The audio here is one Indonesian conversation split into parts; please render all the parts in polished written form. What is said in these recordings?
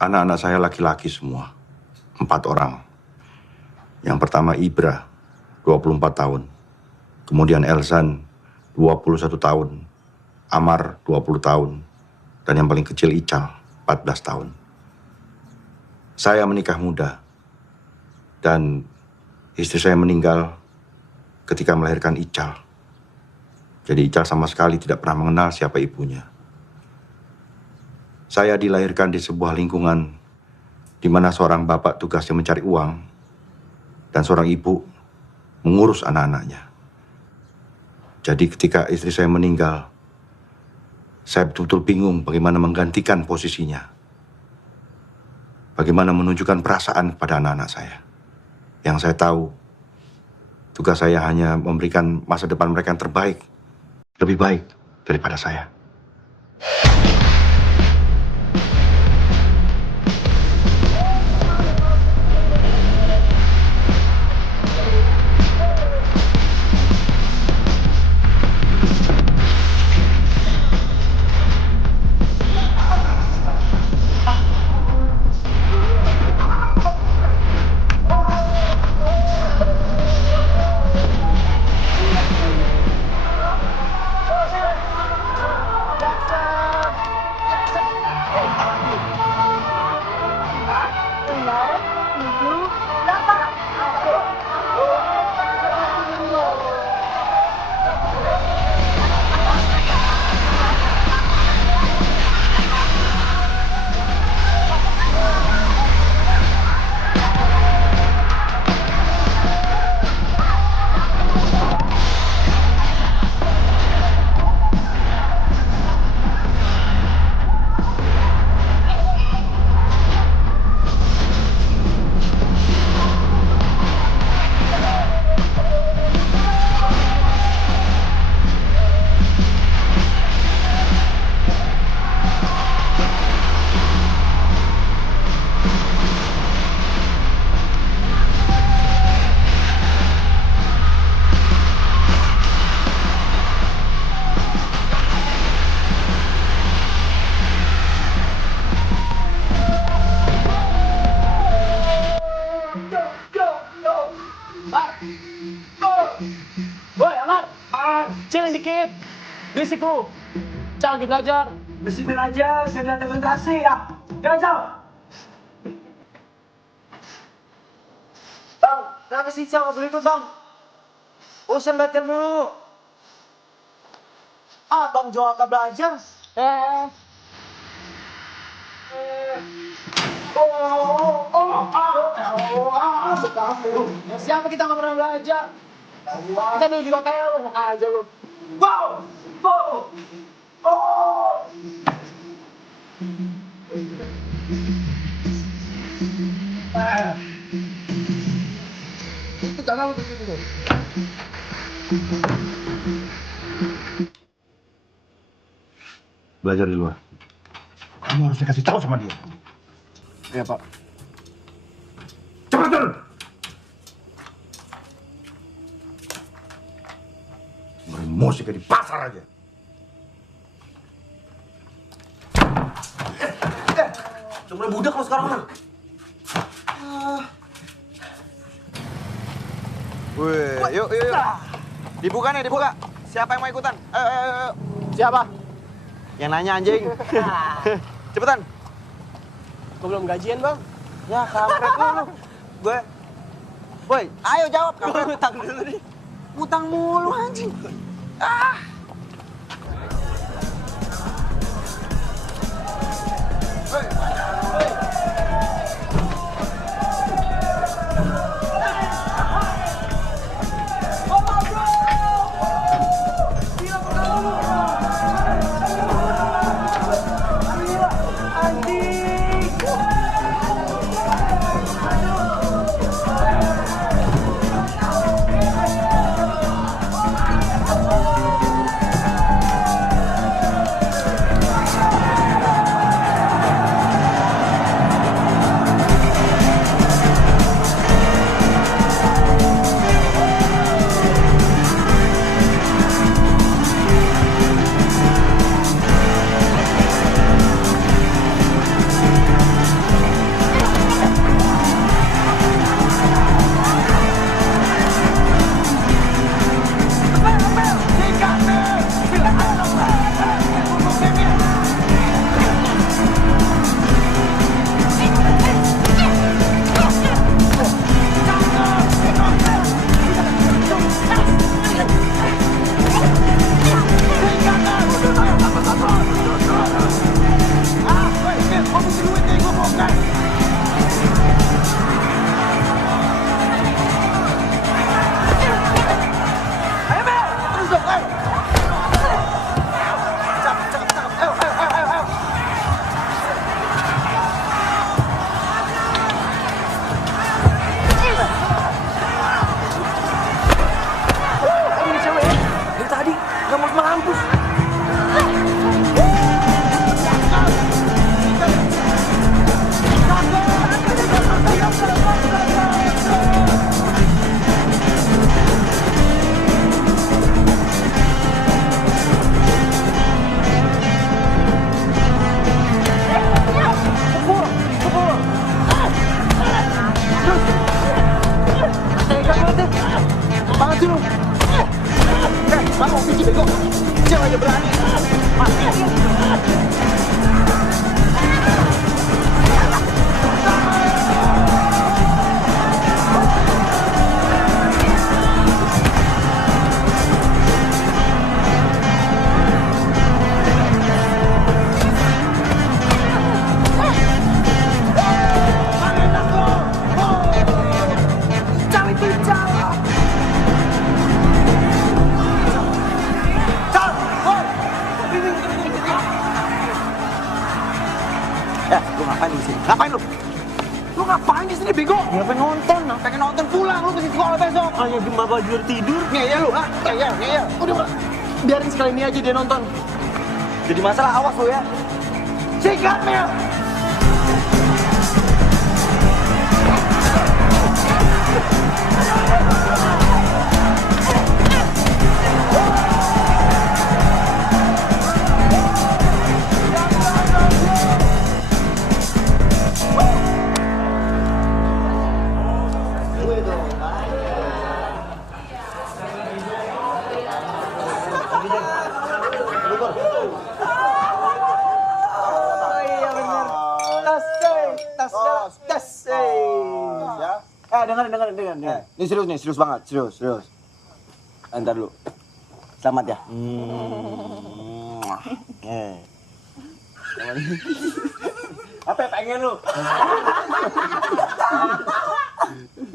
Anak-anak saya laki-laki semua. 4 orang. Yang pertama Ibra, 24 tahun. Kemudian Elsan, 21 tahun. Amar, 20 tahun. Dan yang paling kecil Ical, 14 tahun. Saya menikah muda. Dan istri saya meninggal ketika melahirkan Ical. Jadi Ical sama sekali tidak pernah mengenal siapa ibunya. Saya dilahirkan di sebuah lingkungan di mana seorang bapak tugasnya mencari uang dan seorang ibu mengurus anak-anaknya. Jadi ketika istri saya meninggal, saya betul-betul bingung bagaimana menggantikan posisinya. Bagaimana menunjukkan perasaan kepada anak-anak saya. Yang saya tahu, tugas saya hanya memberikan masa depan mereka yang terbaik. Lebih baik daripada saya. Cil dikit, berisik lu. Cal lagi belajar. Bersihin aja, saya lihat demonstrasi ya. Jangan Cal. Bang, kenapa sih Cal nggak boleh ikut bang? Urusan latihan dulu. Bang Jo akan belajar. Siapa kita nggak pernah belajar? Kita dulu di hotel aja lu. Wow, wow, oh. Itu jangan lu begitu. Belajar di luar. Kamu harus dikasih tahu sama dia. Iya Pak. Cepat turun! Emosi kayak di pasar aja. Udah mulai budak lo sekarang lo. Wih, yuk. Dibuka nih, dibuka. Siapa yang mau ikutan? Ayo. Siapa? Yang nanya anjing. Cepetan. Gue belum gajian bang. Ya, kampret lu. Gue. Boy, ayo jawab. Kampret. Utang dulu nih. Utang mulu anjing. lagi gue bongkar. Ayo Bel, terus dong, ayo. Cakep, ayo. Ini cewek ya, dari tadi nggak mau mampus. Apaan sih lu? Mau bikin bego. Cewek aja berani. Lu ngapain di sini? Ngapain lu? Lu ngapain di sini, bego? Ya pengen nonton. Pengen nonton pulang, lu mesti sekolah besok. Hanya Bapak jujur tidur. Ngeyel lu, ha? Ngeyel. Udah, Pak. Biarin sekali ini aja dia nonton. Jadi masalah, awas lu ya. Sikat, Mel! Tas. Ya. Dengerin. Ini serius banget, serius. Entar dulu. Selamat ya. Apa yang pengen lu?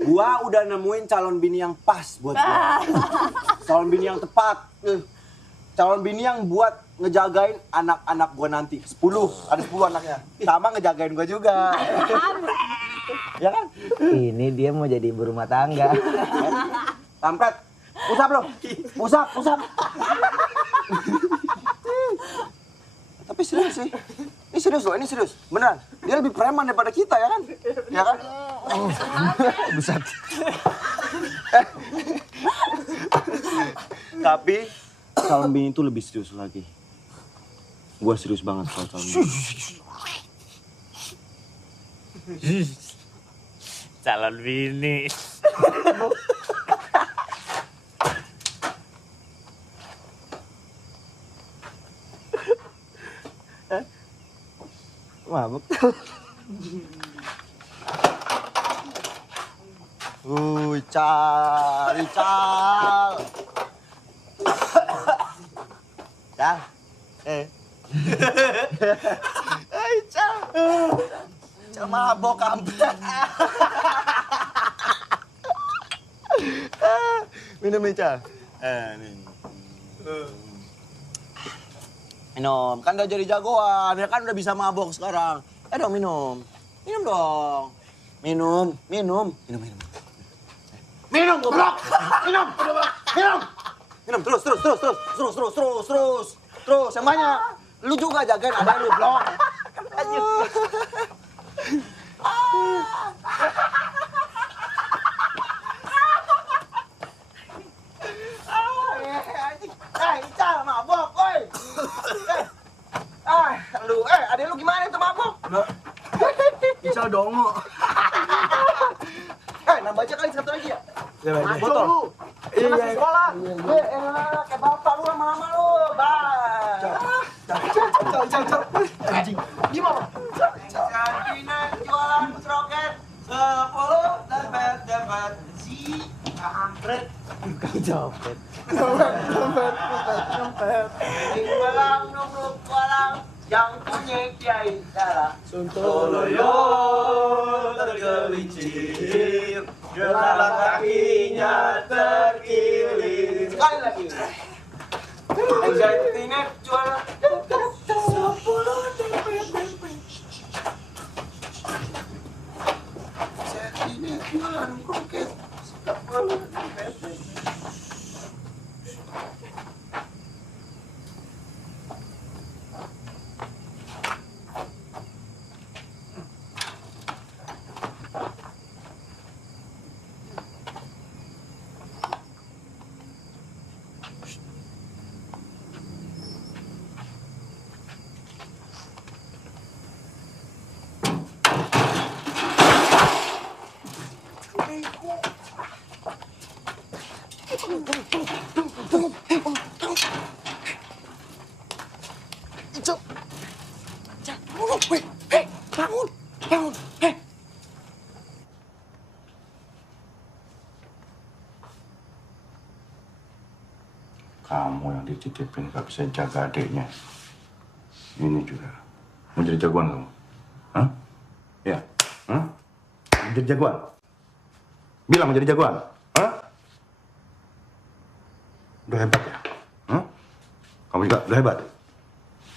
Gua udah nemuin calon bini yang pas buat gua. Calon bini yang tepat. Calon bini yang buat ngejagain anak-anak gua nanti. 10, ada 10 anaknya. Sama ngejagain gua juga. Ya kan? Ini dia mau jadi ibu rumah tangga. Kampret. Usap lo. Usap. Tapi serius sih. Ini serius. Beneran. Dia lebih preman daripada kita, ya kan? Ya kan? Buset. Tapi calon bini itu lebih serius lagi. Gua serius banget soal calon bini. Calon bini. Mabuk. Cal. Cal. Cal. Cal mabok kampret. Minum nih, Cal. Nih. Minum, kan udah jadi jagoan, ya kan udah bisa mabok sekarang. Dong minum. Minum dong. Minum. Minum, goblok. Minum terus. Terus, yang banyak. Lu juga jagain ada lu, blok. Ical, mabok, oi. Adek lu gimana itu mabok? Ical dongo. Nambah aja kali satu lagi ya? Botol lu. Iya, masih sekolah. Kayak bapak lu lama-lama lu. Anjing. Gimana? Cantinan jualan seroket 10 dapat si kampret. Bukan copet. Dompet. Walang. yang punya kiai darah Sontoloyo tergelincir, gelang kakinya terkilir. Sekali lagi. Anxiety net juara 10 DP. Anxiety net juara kroket 10 DP. Kamu yang dititipin gak bisa jaga adiknya. Ini juga. Mau jadi jagoan kamu? Hah? Ya? Hah? Mau jadi jagoan? Bilang mau jadi jagoan? Hah? Udah hebat ya? Hah? Kamu juga udah hebat?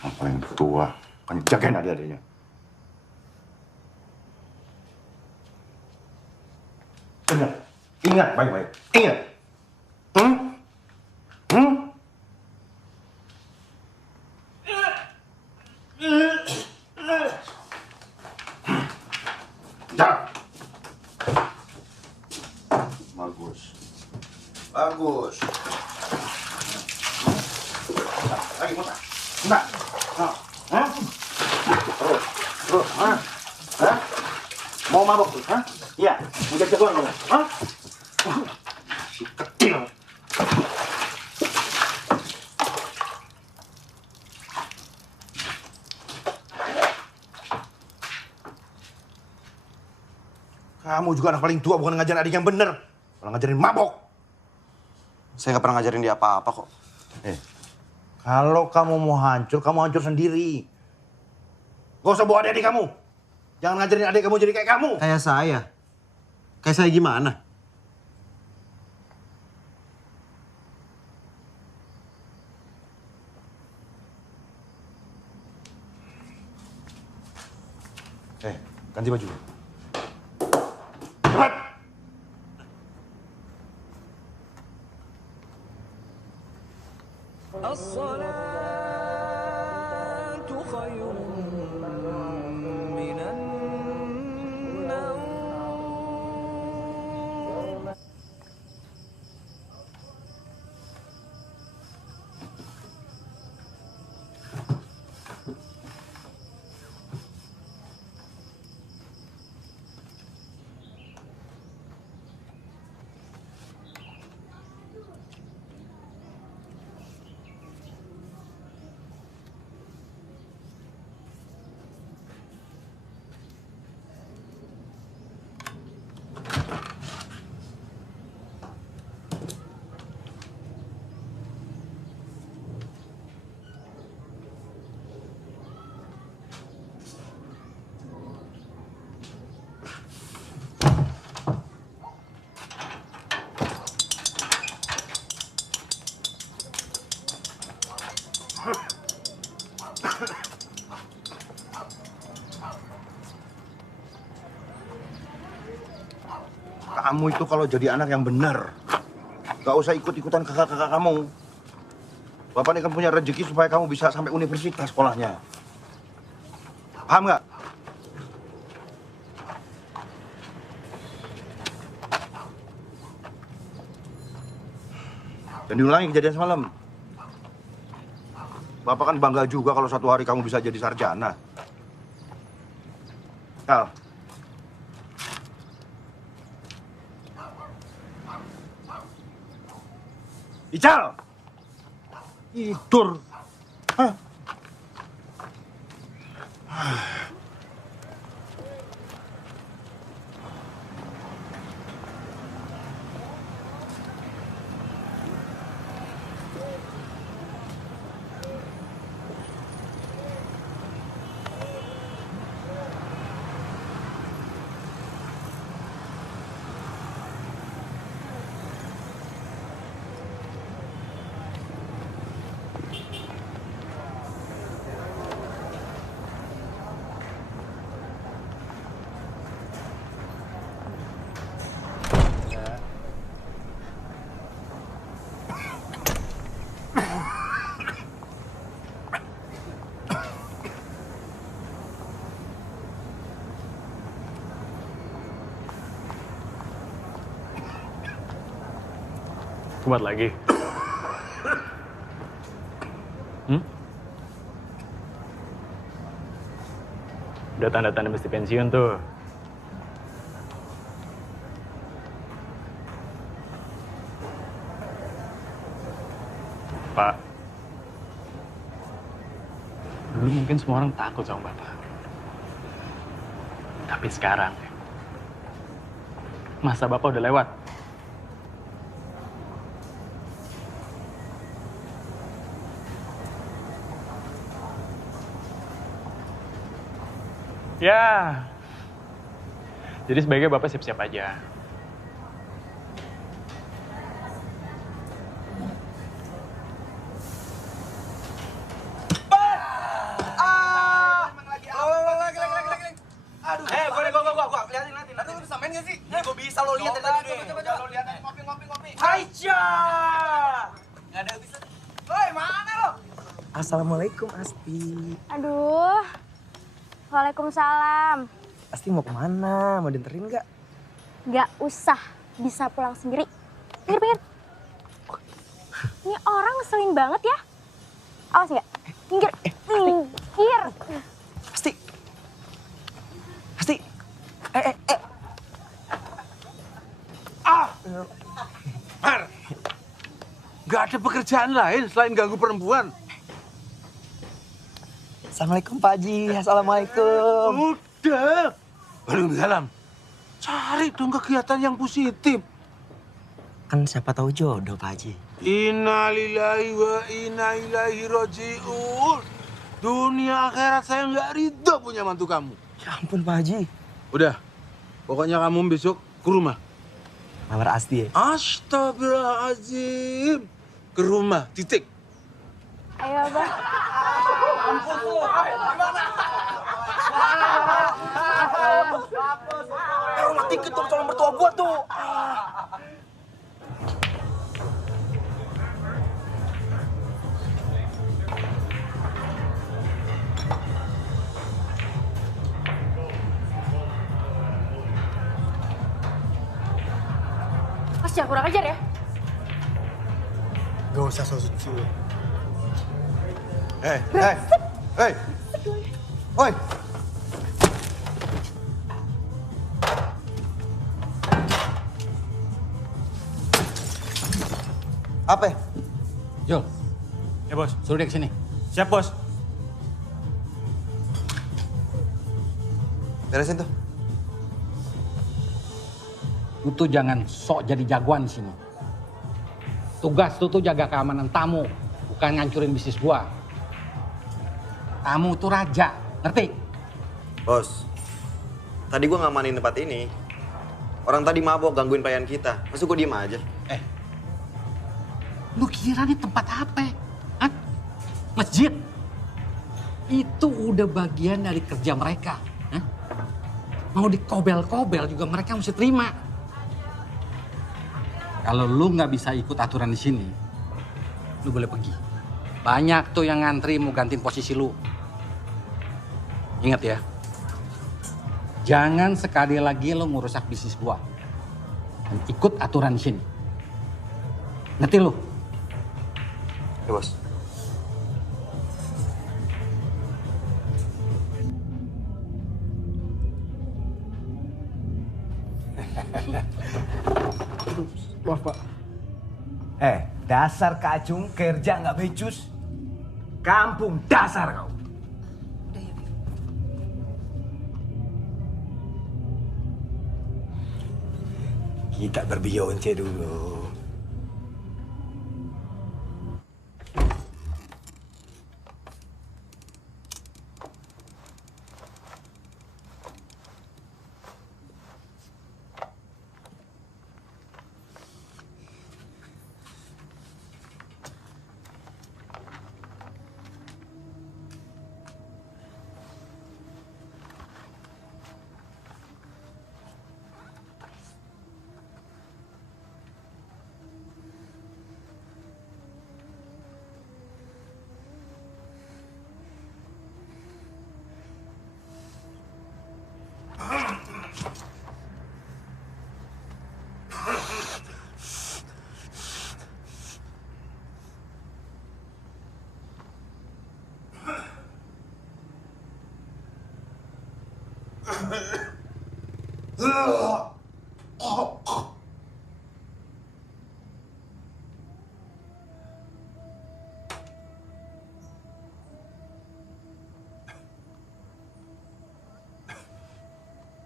Yang paling tua, kan jagain adik-adiknya. Ingat baik-baik. Ingat. Ya. Bagus. Bagus. Lagi muntah. Muntah. Hah? Terus. Hah? Hah? Mau mabok tuh? Hah? Iya. Mau jadi jagoan kamu? Hah? Si kecil. Kamu juga anak paling tua, bukan ngajarin adik yang bener. Malah ngajarin mabok. Saya nggak pernah ngajarin dia apa-apa kok. Kalau kamu mau hancur, kamu hancur sendiri. Gak usah bawa adik-adik kamu. Jangan ngajarin adik kamu jadi kayak kamu. Kayak saya? Kayak saya gimana? Ganti baju. Cepat! الصلاة خير من النوم. Kamu itu kalau jadi anak yang benar, gak usah ikut-ikutan kakak-kakak kamu. Bapak ini kan punya rezeki supaya kamu bisa sampai universitas sekolahnya. Paham nggak? Dan diulangi kejadian semalam. Bapak kan bangga juga kalau suatu hari kamu bisa jadi sarjana. Kal. Ical! Tidur. Hah? Kuat lagi. Udah tanda-tanda mesti pensiun tuh. Pak, dulu mungkin semua orang takut sama Bapak. Tapi sekarang, masa Bapak udah lewat. Ya, jadi sebaiknya Bapak siap-siap aja. Aduh, gua liatin. Aduh, lu bisa main gak sih? Ini gua bisa lo lihat dari tadi. Coba lo lihat ngopi. Haija! Gak ada bisa. Woi, mana lo? Assalamualaikum Asti. Aduh. Waalaikumsalam. Asti mau kemana? Mau dianterin nggak? Nggak usah, bisa pulang sendiri. Pinggir. Ini orang ngeselin banget ya. Awas nggak? Pinggir. Pinggir. Asti. Mar, gak ada pekerjaan lain selain ganggu perempuan. Assalamualaikum Pak Haji. Assalamualaikum. Udah. Waalaikumsalam. Cari dong kegiatan yang positif. Kan siapa tahu jodoh Pak Haji. Innalillahi wa inna ilaihi roji'un. Dunia akhirat saya nggak ridho punya mantu kamu. Ya ampun Pak Haji. Udah, pokoknya kamu besok ke rumah. Lamar Asti ya? Astagfirullahaladzim. Ke rumah, titik. Ayo, Bang. Mati ketuk calon mertua gua tuh. Mas, jangan kurang ajar ya. Gak usah so suci. Hei. Oi. Apa? Yo. Ya bos, suruh dia kesini. Siap bos. Beresin tuh. Lu tuh jangan sok jadi jagoan di sini. Tugas lu tuh jaga keamanan tamu, bukan ngancurin bisnis gua. Tamu tuh raja, ngerti? Bos, tadi gua ngamanin tempat ini. Orang tadi mabok gangguin pelayan kita. Masa gua diem aja? Lu kira ini tempat apa? Hah? Masjid? Itu udah bagian dari kerja mereka. Hah? Mau dikobel-kobel juga mereka mesti terima. Kalau lu nggak bisa ikut aturan di sini, lu boleh pergi. Banyak tuh yang ngantri mau gantiin posisi lu. Ingat ya, jangan sekali lagi lu ngerusak bisnis gua. Dan ikut aturan di sini. Ngerti lu? Ya bos. Maaf, Pak. Dasar kacung kerja nggak becus. Kampung dasar kau. Kita berbionce dulu.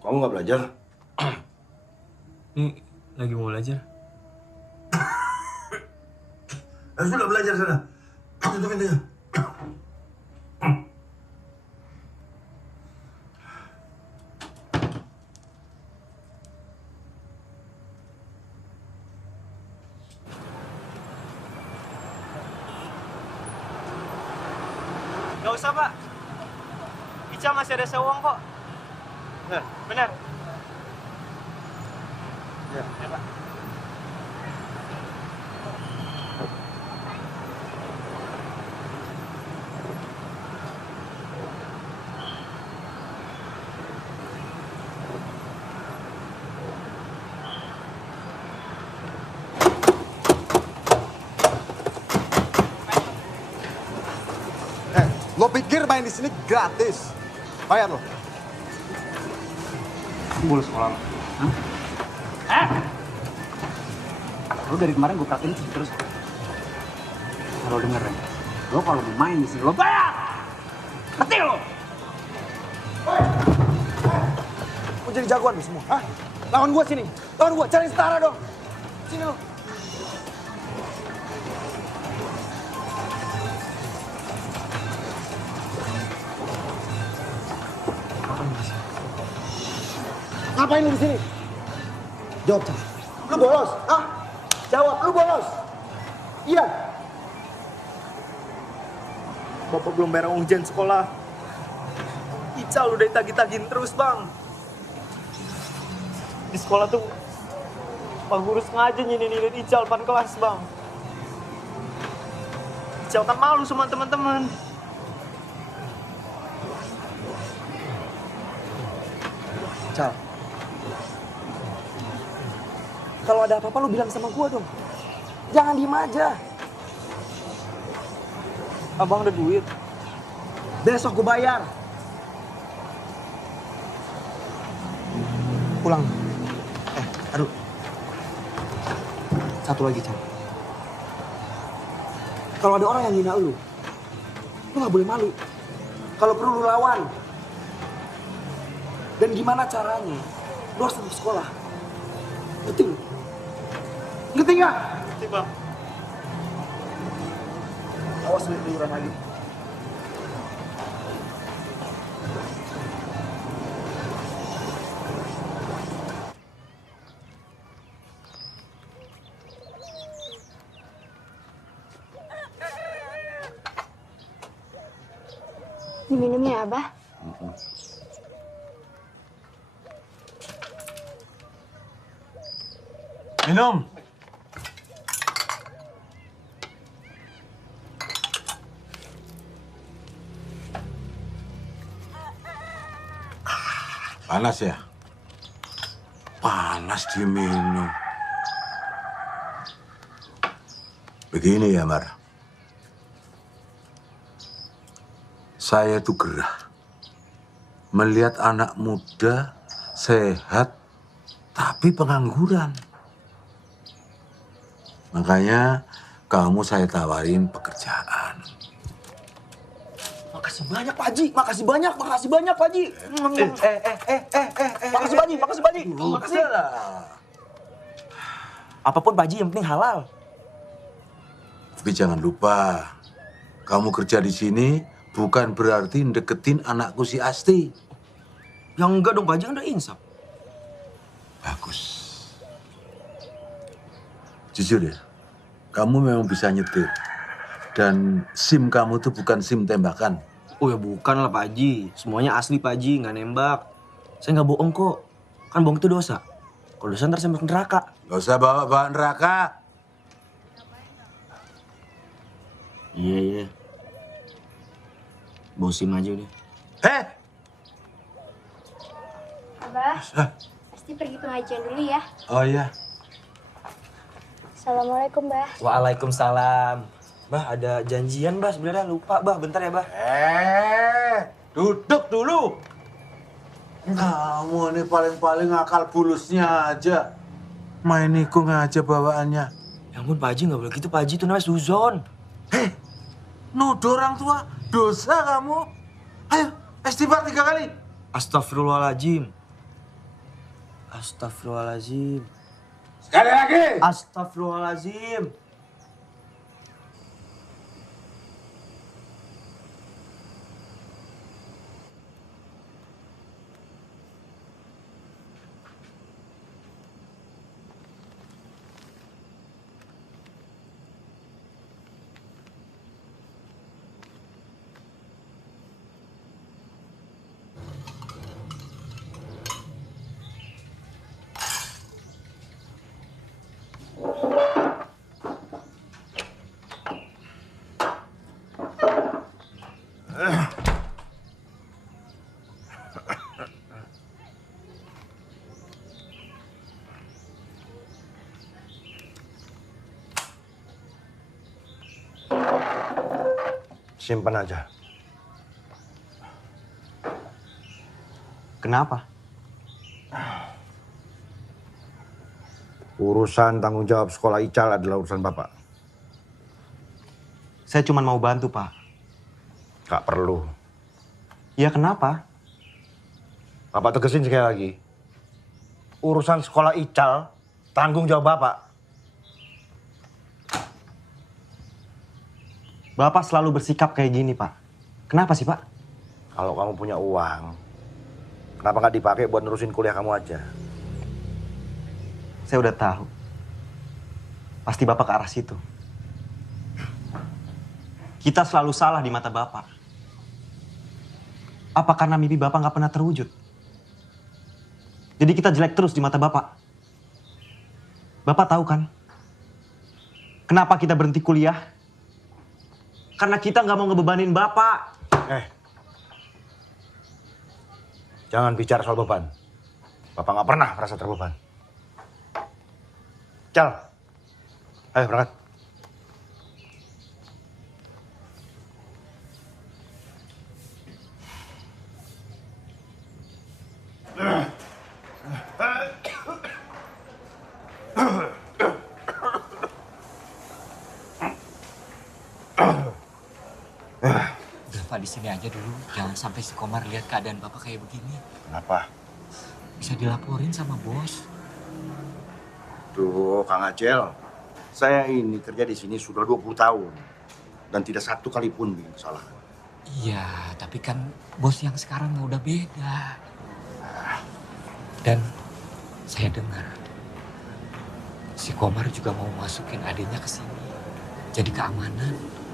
Kamu nggak belajar? Nih, lagi mau belajar. Sudah belajar sana. Tutup pintunya. Gak usah, Pak. Ica masih ada sewong kok. Benar. Ya, Pak. Lo pikir main di sini gratis? Bayar lo. Boleh sekolah lo. Lo dari kemarin gue perhatiin terus. Kalau denger ya, lo kalau mau main di sini lo bayar. Ngerti lo? Lo jadi jagoan lo semua, hah? Lawan gua sini. Lawan gua, cari setara dong. Sini lo. Ngapain lu di sini? Jawab, Cak. Lu bolos, ah? Jawab, lu bolos. Iya. Bapak belum bayar ujian sekolah. Ical udah ditagih-tagihin terus, Bang. Di sekolah tuh Pak Guru sengaja nyinir Ical depan kelas, Bang. Ical kan malu sama teman-teman. Cal. Kalau ada apa-apa lu bilang sama gua dong. Jangan diem aja. Abang ada duit. Besok gua bayar. Pulang. Aduh. Satu lagi, Cal. Kalau ada orang yang hina lu gak boleh malu. Kalau perlu lu lawan. Dan gimana caranya? Lu harus tetap sekolah. Ngerti lu? Ngerti nggak? Ngerti, Bang. Awas lu liuran lagi. Diminum ya, Abah? Minum. Panas ya? Panas diminum. Begini ya, Mar. Saya tuh gerah melihat anak muda sehat tapi pengangguran. Makanya kamu saya tawarin pekerjaan. Makasih banyak, Pak Haji. Makasih banyak, Pak Haji. Makasih Pak Haji, makasih Pak Haji. Makasih. Apapun Pak Haji, yang penting halal. Tapi jangan lupa, kamu kerja di sini bukan berarti deketin anakku si Asti. Ya enggak dong, Pak Haji, kan udah insaf. Bagus. Jujur ya, kamu memang bisa nyetir. Dan SIM kamu tuh bukan SIM tembakan. Oh ya bukan lah Pak Haji. Semuanya asli Pak Haji, nggak nembak. Saya nggak bohong kok. Kan bohong itu dosa. Kalau dosa ntar saya masuk neraka. Gak usah bawa-bawa neraka. Iya. Bawa SIM aja udah. Abah, pasti pergi pengajian dulu ya. Oh iya. Assalamualaikum, Bah. Waalaikumsalam. Bah, ada janjian, Bah. Sebenarnya lupa, Bah. Bentar ya, Bah. Duduk dulu. Kamu ini paling-paling akal bulusnya aja. Main nikung aja bawaannya. Ya ampun Pak Haji, nggak boleh gitu Pak Haji, itu namanya suzon. Hei, nuduh orang tua, dosa kamu. Ayo, istighfar 3 kali. Astagfirullahaladzim. Astagfirullahaladzim. Sekali lagi. Astagfirullahaladzim. Simpan aja. Kenapa? Urusan tanggung jawab sekolah Ical adalah urusan Bapak. Saya cuma mau bantu, Pak. Gak perlu. Ya kenapa? Bapak tegesin sekali lagi. Urusan sekolah Ical, tanggung jawab Bapak. Bapak selalu bersikap kayak gini, Pak. Kenapa sih, Pak? Kalau kamu punya uang, kenapa nggak dipakai buat nerusin kuliah kamu aja? Saya udah tahu. Pasti Bapak ke arah situ. Kita selalu salah di mata Bapak. Apa karena mimpi Bapak nggak pernah terwujud? Jadi kita jelek terus di mata Bapak. Bapak tahu kan? Kenapa kita berhenti kuliah? Karena kita nggak mau ngebebanin Bapak. Jangan bicara soal beban. Bapak nggak pernah merasa terbeban. Cal, ayo berangkat. Bapak di sini aja dulu, jangan sampai si Komar lihat keadaan Bapak kayak begini. Kenapa? Bisa dilaporin sama bos. Tuh, Kang Acel, saya ini kerja di sini sudah 20 tahun. Dan tidak satu kali pun bikin kesalahan. Iya, tapi kan bos yang sekarang udah beda. Dan saya dengar si Komar juga mau masukin adiknya ke sini. Jadi keamanan.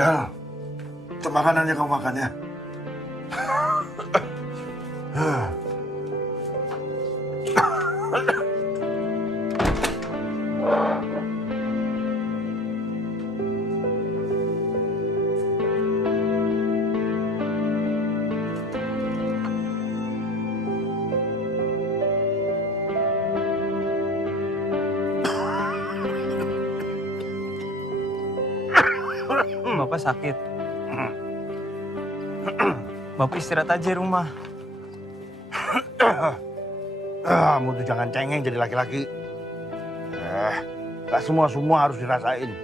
Cal, itu makanannya kamu makan ya. Bapak sakit. Bapak istirahat aja di rumah. Kamu tuh jangan cengeng jadi laki-laki. Gak semua harus dirasain.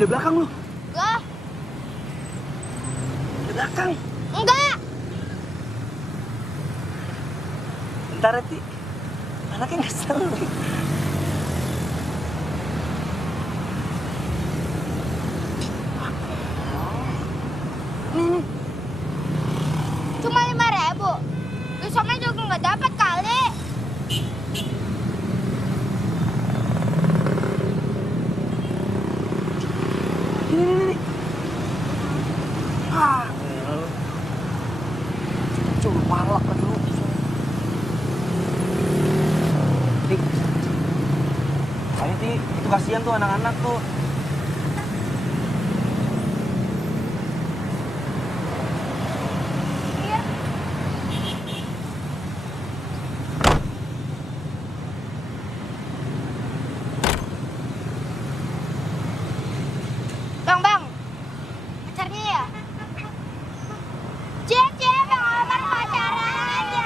Pindah belakang lu. Enggak. Pindah belakang. Enggak. Bentar ya, Ti. Anaknya ngesel nih. Nih. Cuma 5.000. Besoknya juga nggak dapat kali. Ini. Ah. Coba palak lagi lu. Ti. Ayo, Ti. Itu kasihan tuh anak-anak tuh. Iya. Bang. Pacarnya ya? Cie, Bang Omar pacaran ya.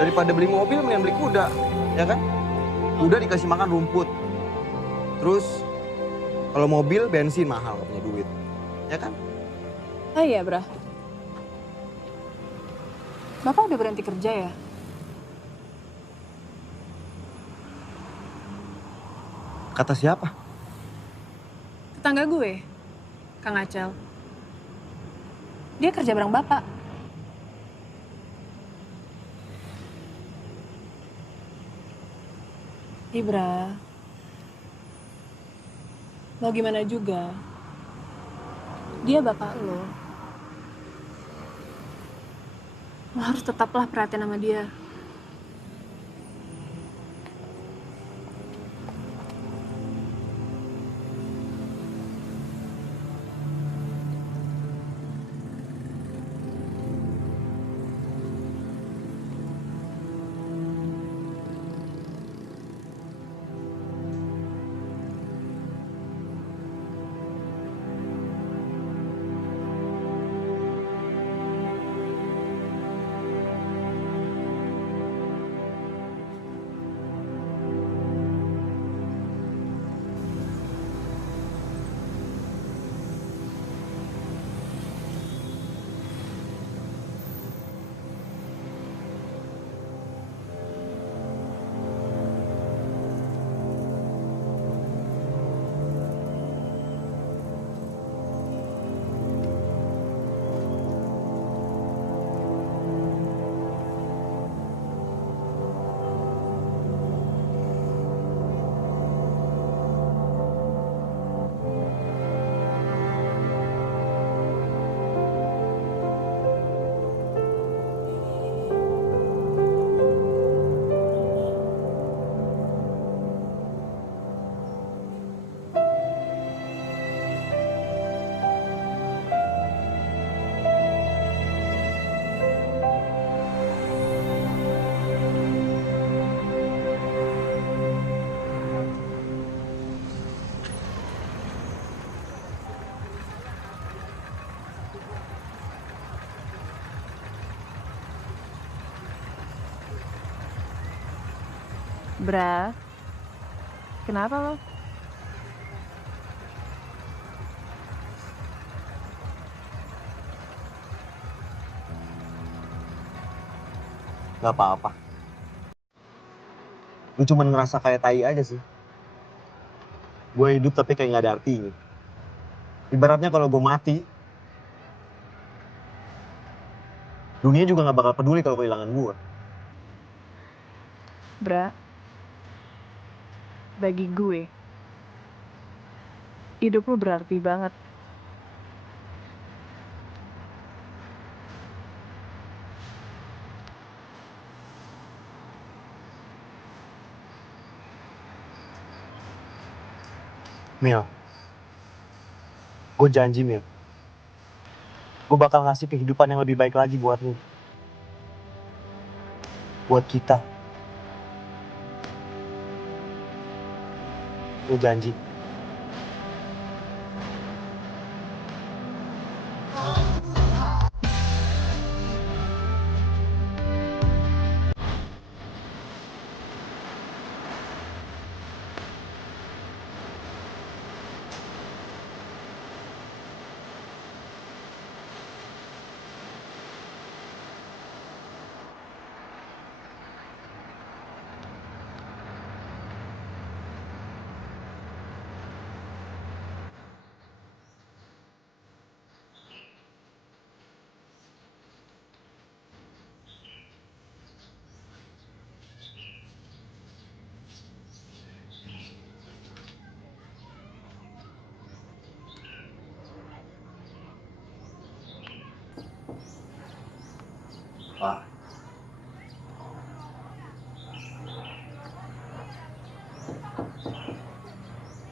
Daripada beli mobil, mending beli kuda, ya kan? Kuda dikasih makan rumput. Terus, kalau mobil, bensin mahal, nggak punya duit. Ya kan? Oh iya, Bra. Bapak udah berhenti kerja ya? Kata siapa? Tetangga gue, Kang Acel. Dia kerja bareng Bapak. Ibra, mau gimana juga, dia bapak lo. Lo harus tetaplah perhatian sama dia. Bra, kenapa lo? Gak apa-apa. Gue cuma ngerasa kayak tai aja sih. Gue hidup tapi kayak gak ada artinya. Ibaratnya kalau gue mati, dunia juga gak bakal peduli kalau kehilangan gue. Bra, bagi gue, hidup lo berarti banget. Mil, gue janji Mil, gue bakal ngasih kehidupan yang lebih baik lagi buat lu. Buat kita. Gue janji. Pak.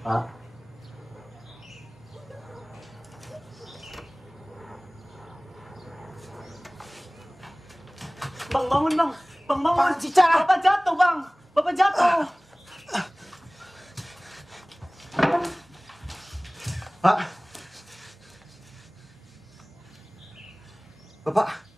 Pak. Bang, bangun bang. Bang, bangun. Cica. Bapak jatuh bang. Bapak jatuh. Pak. Bapak.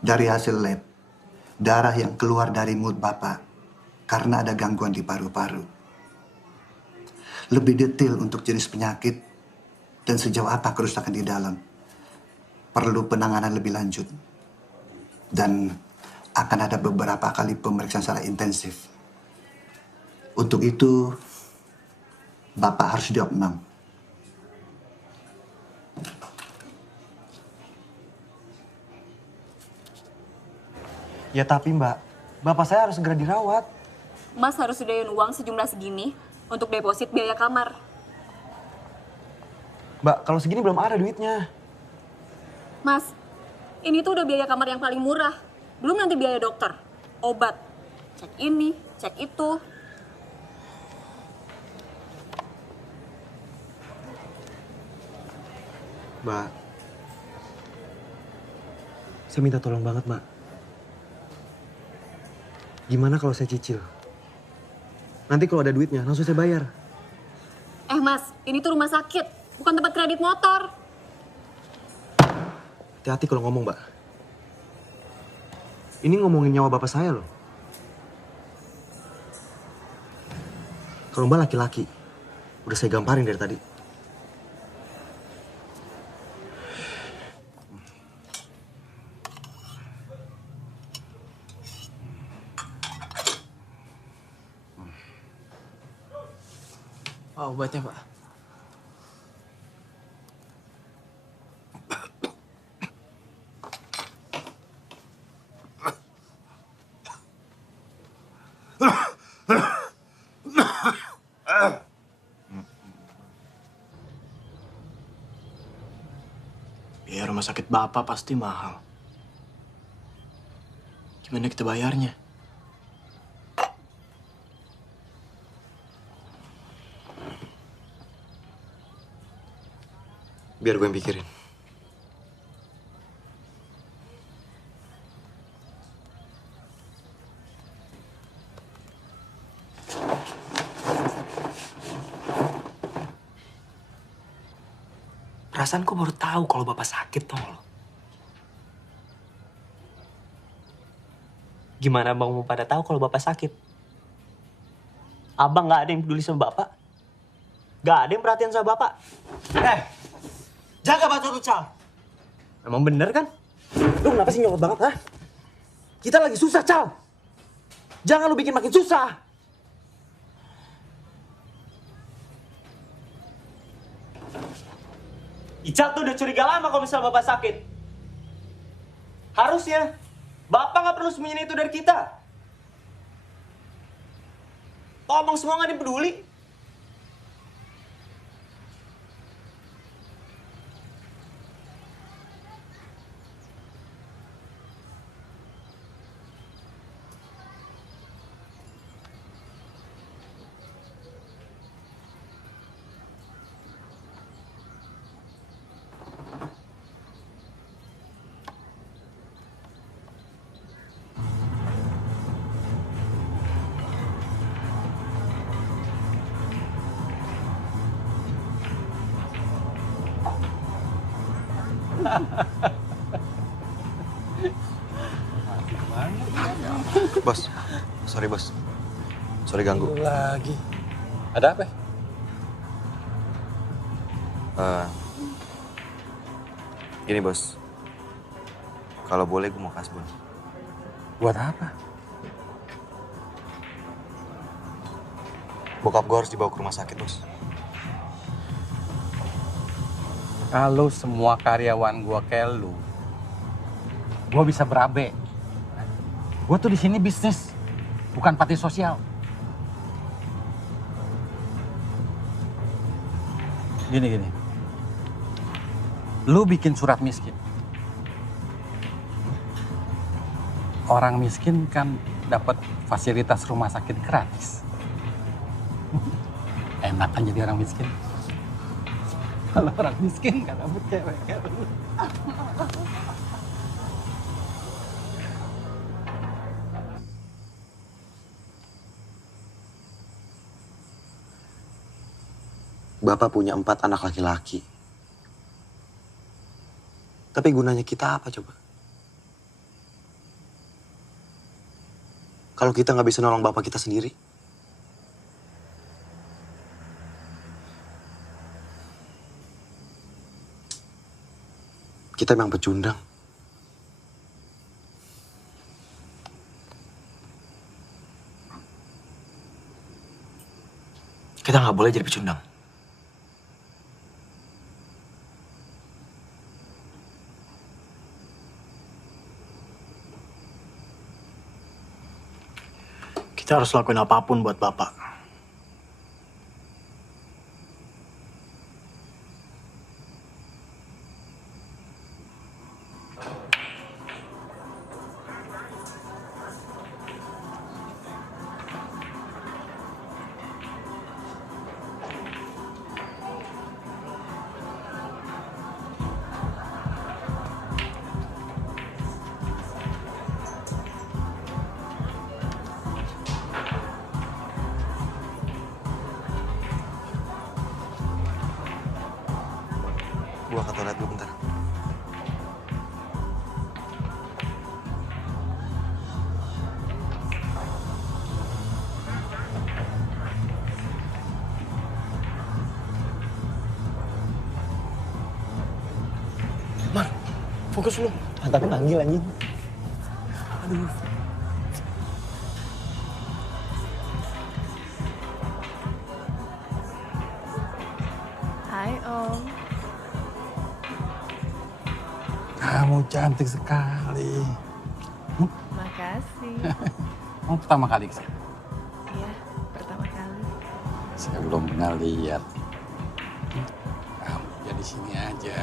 Dari hasil lab, darah yang keluar dari mulut Bapak karena ada gangguan di paru-paru. Lebih detail untuk jenis penyakit dan sejauh apa kerusakan di dalam perlu penanganan lebih lanjut. Dan akan ada beberapa kali pemeriksaan secara intensif. Untuk itu, Bapak harus diopnam. Ya tapi mbak, bapak saya harus segera dirawat. Mas harus sediain uang sejumlah segini untuk deposit biaya kamar. Mbak, kalau segini belum ada duitnya. Mas, ini tuh udah biaya kamar yang paling murah. Belum nanti biaya dokter, obat, cek ini, cek itu. Mbak, saya minta tolong banget, Mbak. Gimana kalau saya cicil? Nanti kalau ada duitnya, langsung saya bayar. Mas, ini tuh rumah sakit, bukan tempat kredit motor. Hati-hati kalau ngomong, Mbak. Ini ngomongin nyawa bapak saya loh. Kalau Mbak laki-laki, udah saya gamparin dari tadi. Oh, obatnya, Pak. Biaya rumah sakit Bapak pasti mahal. Gimana kita bayarnya? Biar gue yang pikirin. Perasaan kok baru tahu kalau Bapak sakit, tau lo. Gimana Bang mau pada tahu kalau Bapak sakit? Abang nggak ada yang peduli sama Bapak? Nggak ada yang perhatian sama Bapak? Jaga batu tuh, Cal. Emang bener kan? Lu kenapa sih nyolot banget, ha? Kita lagi susah, Cal. Jangan lu bikin makin susah. Ical tuh udah curiga lama kalau misalnya Bapak sakit. Harusnya Bapak nggak perlu sembunyiin itu dari kita. Ngomong semua nggak dipeduli. Bos, sorry bos. Sorry ganggu. Lagi. Ada apa? Gini bos. Kalau boleh gue mau kasbon. Buat apa? Bokap gue harus dibawa ke rumah sakit bos. Kalau semua karyawan gua kayak lu, gua bisa berabe. Gua tuh di sini bisnis, bukan panti sosial. Gini. Lu bikin surat miskin. Orang miskin kan dapat fasilitas rumah sakit gratis. Enak kan jadi orang miskin. Kalau orang miskin gak dapet cewek kayak lu. Bapak punya 4 anak laki-laki. Tapi gunanya kita apa coba? Kalau kita nggak bisa nolong bapak kita sendiri? Kita memang pecundang. Kita nggak boleh jadi pecundang. Kita harus lakuin apapun buat Bapak. Gua ke toilet dulu bentar. Mar, fokus lu. Tapi manggil anjing. Aduh. Hai Om. Kamu cantik sekali. Makasih. Kamu pertama kali kesini? Iya, pertama kali. Saya belum pernah lihat. Kamu jadi sini aja.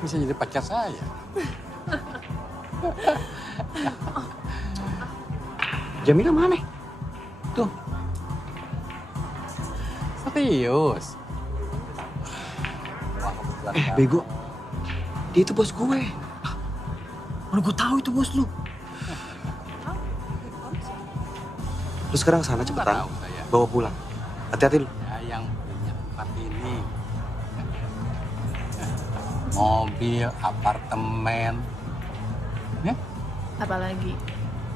Bisa jadi pacar saya. Jamila mana? Tuh. Serius. Bego. Dia itu bos gue. Mana gue tahu itu bos lu. Lu sekarang sana cepetan. Bawa pulang. Hati-hati lu. Ya, yang punya tempat ini. Mobil, apartemen. Ya? Apalagi?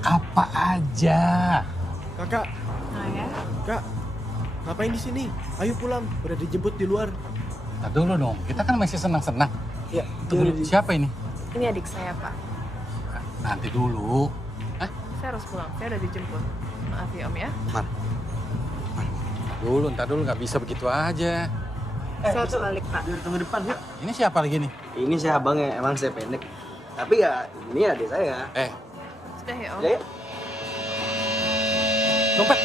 Apa aja. Kakak. Nah ya. Kak, ngapain di sini? Ayo pulang, udah dijemput di luar. Ntar dulu dong, kita kan masih senang-senang. Ya, Tunggu dulu, siapa ini? Ini adik saya, Pak. Nanti dulu. Saya harus pulang, saya udah dijemput. Maaf ya Om ya. Ntar dulu, nggak bisa begitu aja. Saya harus balik, Pak. Biar tunggu depan, yuk. Ini siapa lagi nih? Ini saya abangnya, emang saya pendek. Tapi ya, ini adik saya. Sudah ya Om. Ya, ya. Dompet!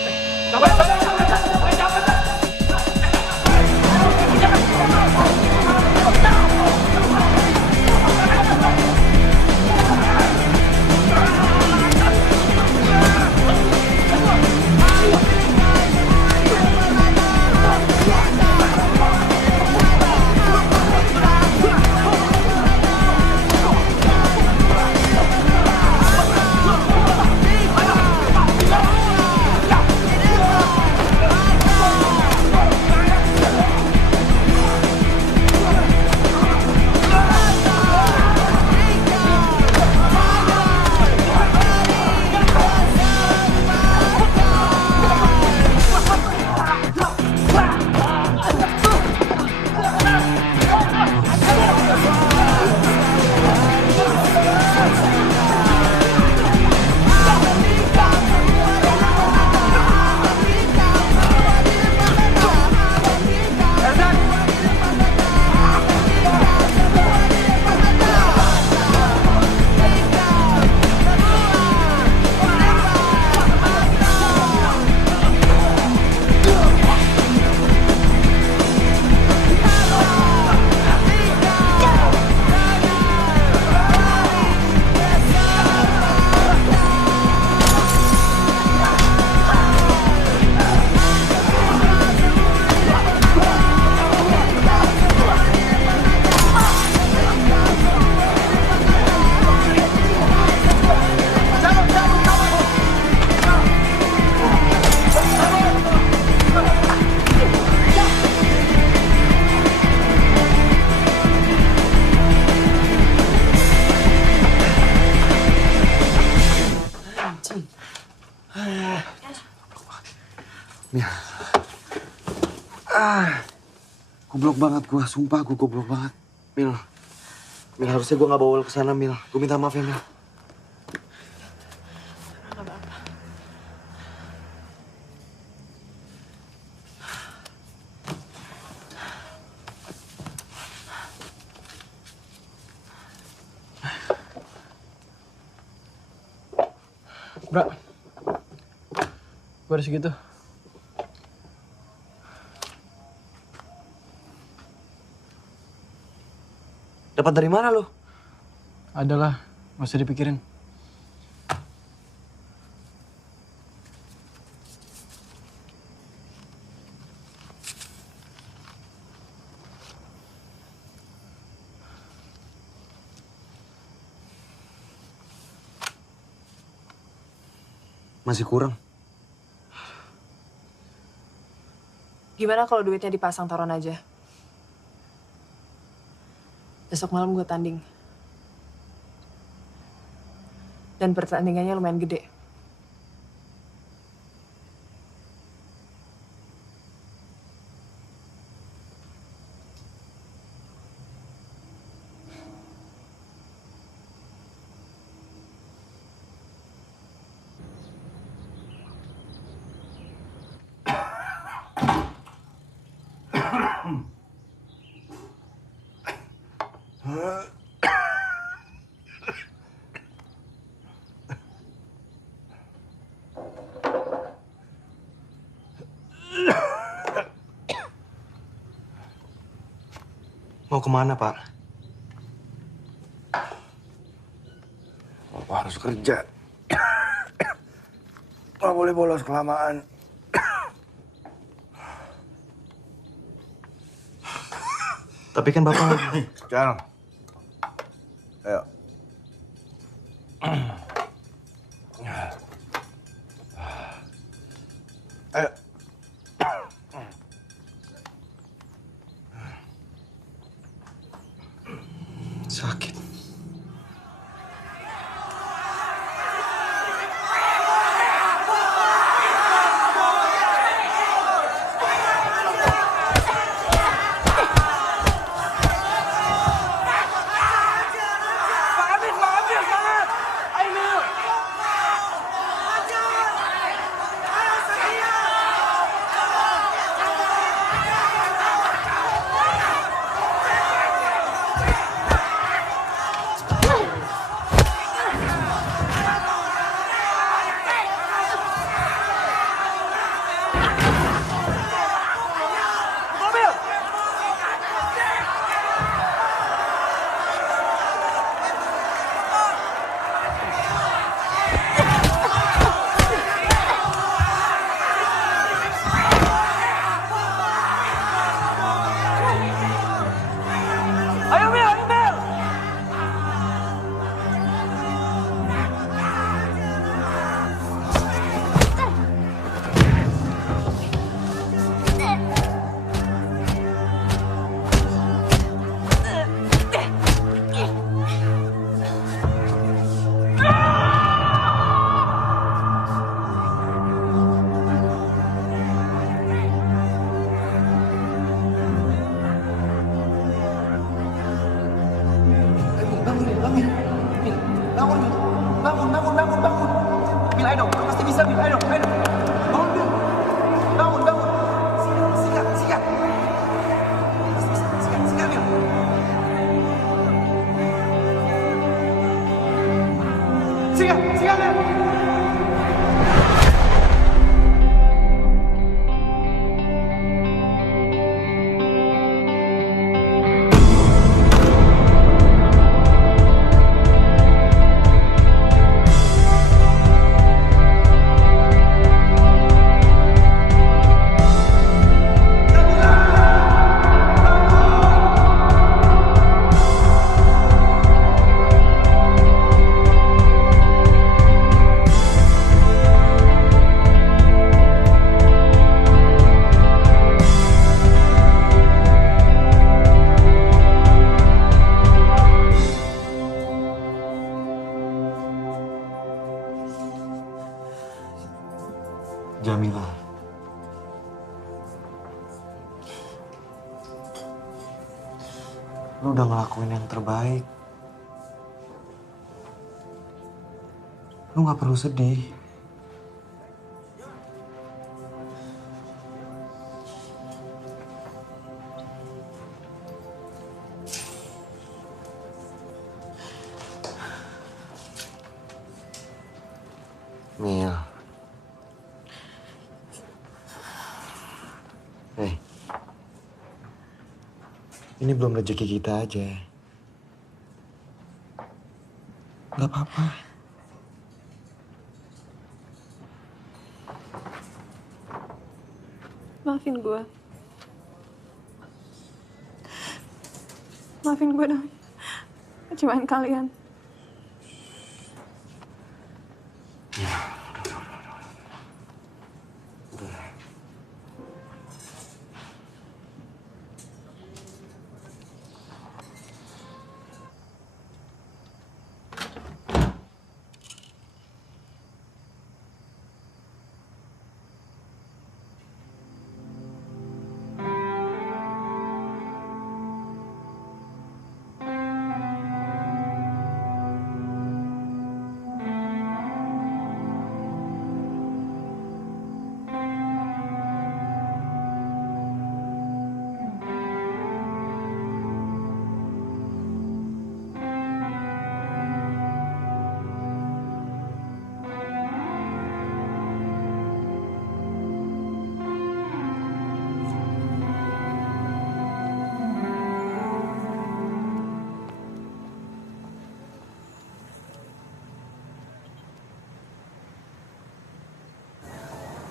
Goblok banget gua, sumpah gua goblok banget. Mil, harusnya gua nggak bawa lu ke sana, Mil. Gua minta maaf ya, Mil. Bro, gue ada segitu. Dapat dari mana lo? Adalah, nggak usah dipikirin. Masih kurang. Gimana kalau duitnya dipasang taruhan aja? Besok malam gue tanding. Dan pertandingannya lumayan gede. Mau kemana, Pak? Bapak harus kerja. Nggak boleh bolos kelamaan. Tapi kan Bapak... Cal. Ayo. Ayo. Sakit. Lu udah ngelakuin yang terbaik. Lu gak perlu sedih. Mil. Ini belum rezeki kita aja. Gak apa-apa. Maafin gue. Maafin gue dong. Kecewaan kalian.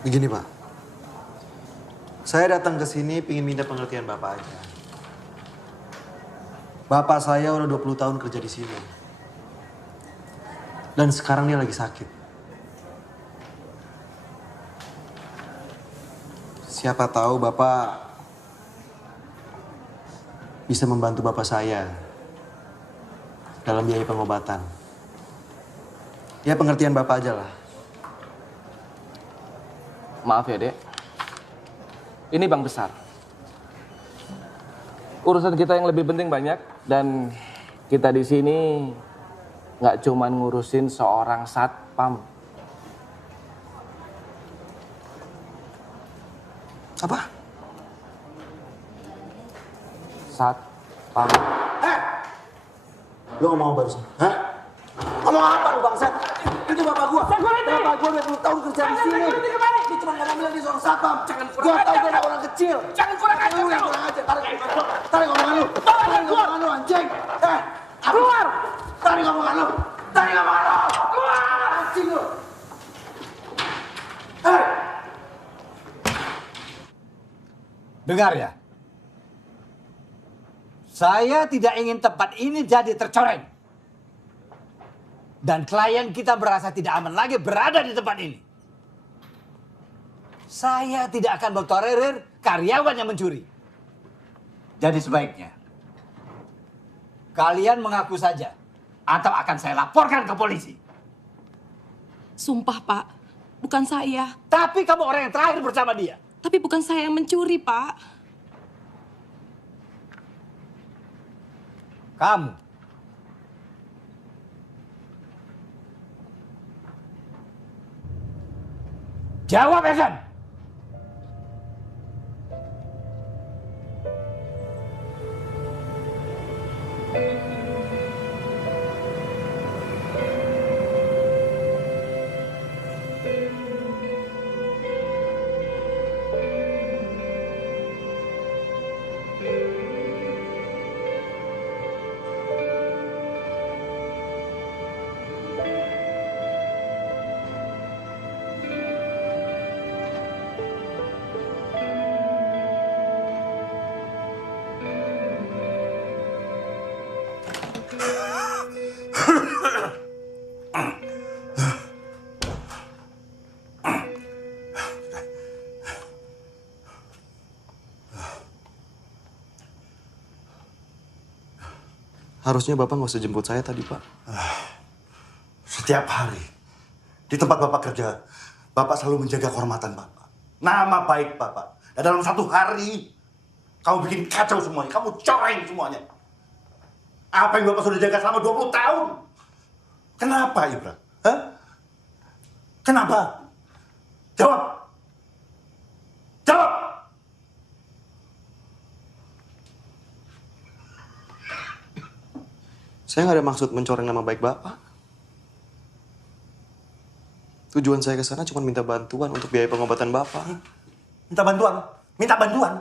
Begini Pak, saya datang ke sini ingin minta pengertian Bapak aja. Bapak saya udah 20 tahun kerja di sini. Dan sekarang dia lagi sakit. Siapa tahu Bapak bisa membantu Bapak saya dalam biaya pengobatan. Ya pengertian Bapak aja lah. Maaf ya, Dek. Ini bank besar. Urusan kita yang lebih penting banyak dan kita di sini nggak cuman ngurusin seorang satpam. Apa? Satpam. Lu ngomong apa barusan? Hah? Ngomong apa lu bangsat? Itu bapak gua. Bapak gua 20 tahun kerja di sini. Dia cuma ngomong bilang dia seorang satpam. Gua tahu dia anak orang kecil. Jangan kurang ajar. Lu yang kurang ajar. Tarik ngomongan lu. Tarik ngomongan lu anjing. Keluar. Tarik ngomongan lu. Tarik ngomongan lu. Keluar anjing lu. Dengar ya. Saya tidak ingin tempat ini jadi tercoreng. Dan klien kita merasa tidak aman lagi berada di tempat ini. Saya tidak akan bertolerir karyawan yang mencuri. Jadi sebaiknya kalian mengaku saja atau akan saya laporkan ke polisi. Sumpah, Pak. Bukan saya. Tapi kamu orang yang terakhir bersama dia. Tapi bukan saya yang mencuri, Pak. Kamu. Jawab, Egan. Harusnya Bapak nggak usah jemput saya tadi, Pak. Setiap hari, di tempat Bapak kerja, Bapak selalu menjaga kehormatan Bapak. Nama baik Bapak. Dan dalam satu hari, kamu bikin kacau semuanya. Kamu coreng semuanya. Apa yang Bapak sudah jaga selama 20 tahun? Kenapa, Ibra? Hah? Kenapa? Jawab! Jawab! Saya nggak ada maksud mencoreng nama baik Bapak. Tujuan saya ke sana cuma minta bantuan untuk biaya pengobatan Bapak. Minta bantuan? Minta bantuan?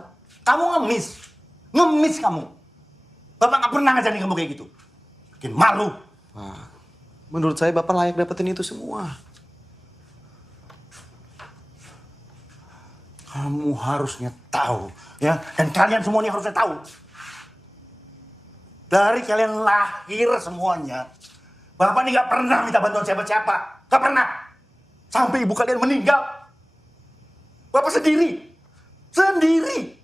Kamu ngemis. Ngemis kamu. Bapak nggak pernah ngajarin kamu kayak gitu. Bikin malu. Nah, menurut saya Bapak layak dapetin itu semua. Kamu harusnya tahu, ya. Dan kalian semua ini harusnya tahu. Dari kalian lahir semuanya, Bapak ini nggak pernah minta bantuan siapa-siapa. Nggak pernah. Sampai ibu kalian meninggal. Bapak sendiri. Sendiri.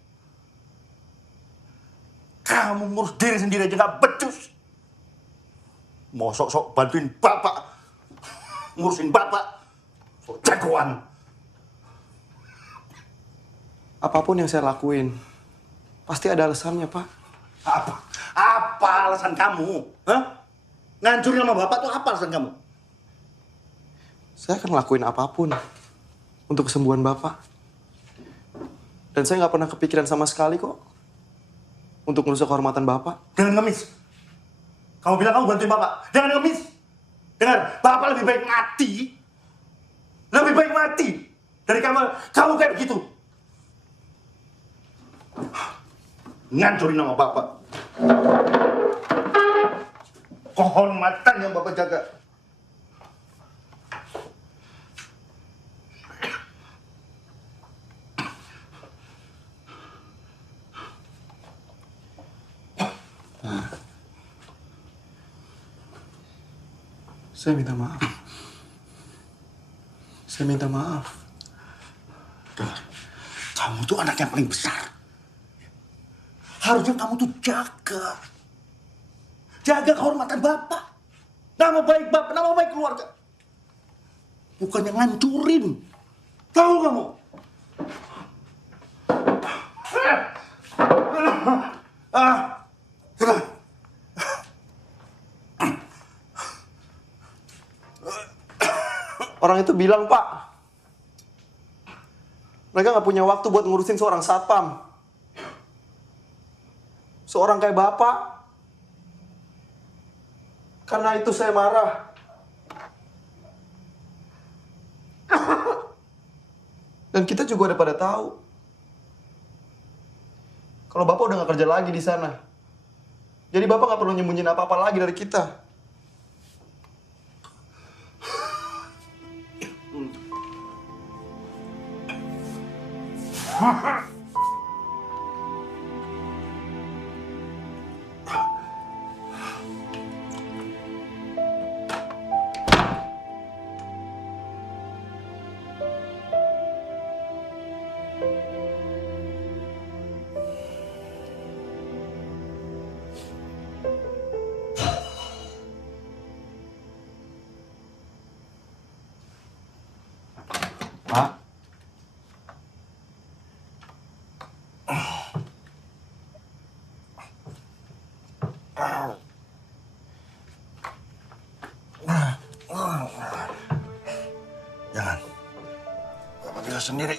Kamu ngurus diri sendiri aja nggak becus. Mau sok-sok bantuin Bapak. Ngurusin Bapak. Sok jagoan. Apapun yang saya lakuin, pasti ada alasannya, Pak. Apa? Apa alasan kamu? Hah? Ngancurin nama Bapak tuh apa alasan kamu? Saya akan lakuin apapun untuk kesembuhan Bapak. Dan saya nggak pernah kepikiran sama sekali kok untuk merusak kehormatan Bapak. Jangan ngemis. Kamu bilang kamu bantuin Bapak. Jangan ngemis. Dengar, Bapak lebih baik mati. Lebih baik mati dari kamu kayak begitu. Ngancurin nama Bapak. Kehormatan yang Bapak jaga. Saya minta maaf. Saya minta maaf. Kamu tuh anak yang paling besar. Harusnya kamu tuh jaga. Jaga kehormatan Bapak. Nama baik Bapak, nama baik keluarga. Bukannya ngancurin. Tahu kamu? Orang itu bilang, Pak, mereka nggak punya waktu buat ngurusin seorang satpam. Seorang kayak Bapak. Karena itu saya marah. Dan kita juga udah pada tahu kalau Bapak udah nggak kerja lagi di sana. Jadi Bapak nggak perlu nyembunyiin apa-apa lagi dari kita. Pak. Jangan. Bapak bisa sendiri.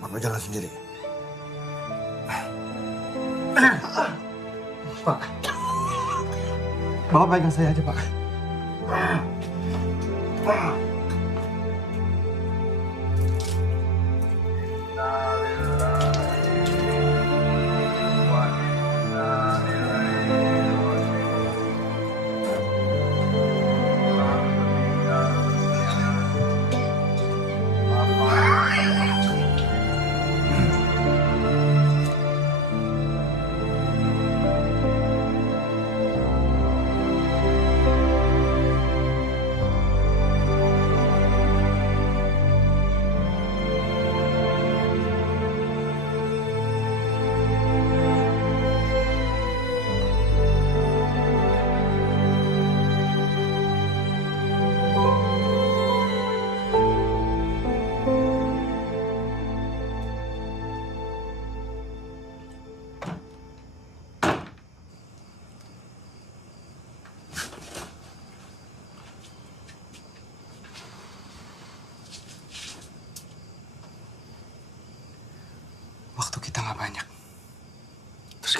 Bapak jalan sendiri. Pak. Bapak pegang saya aja, Pak.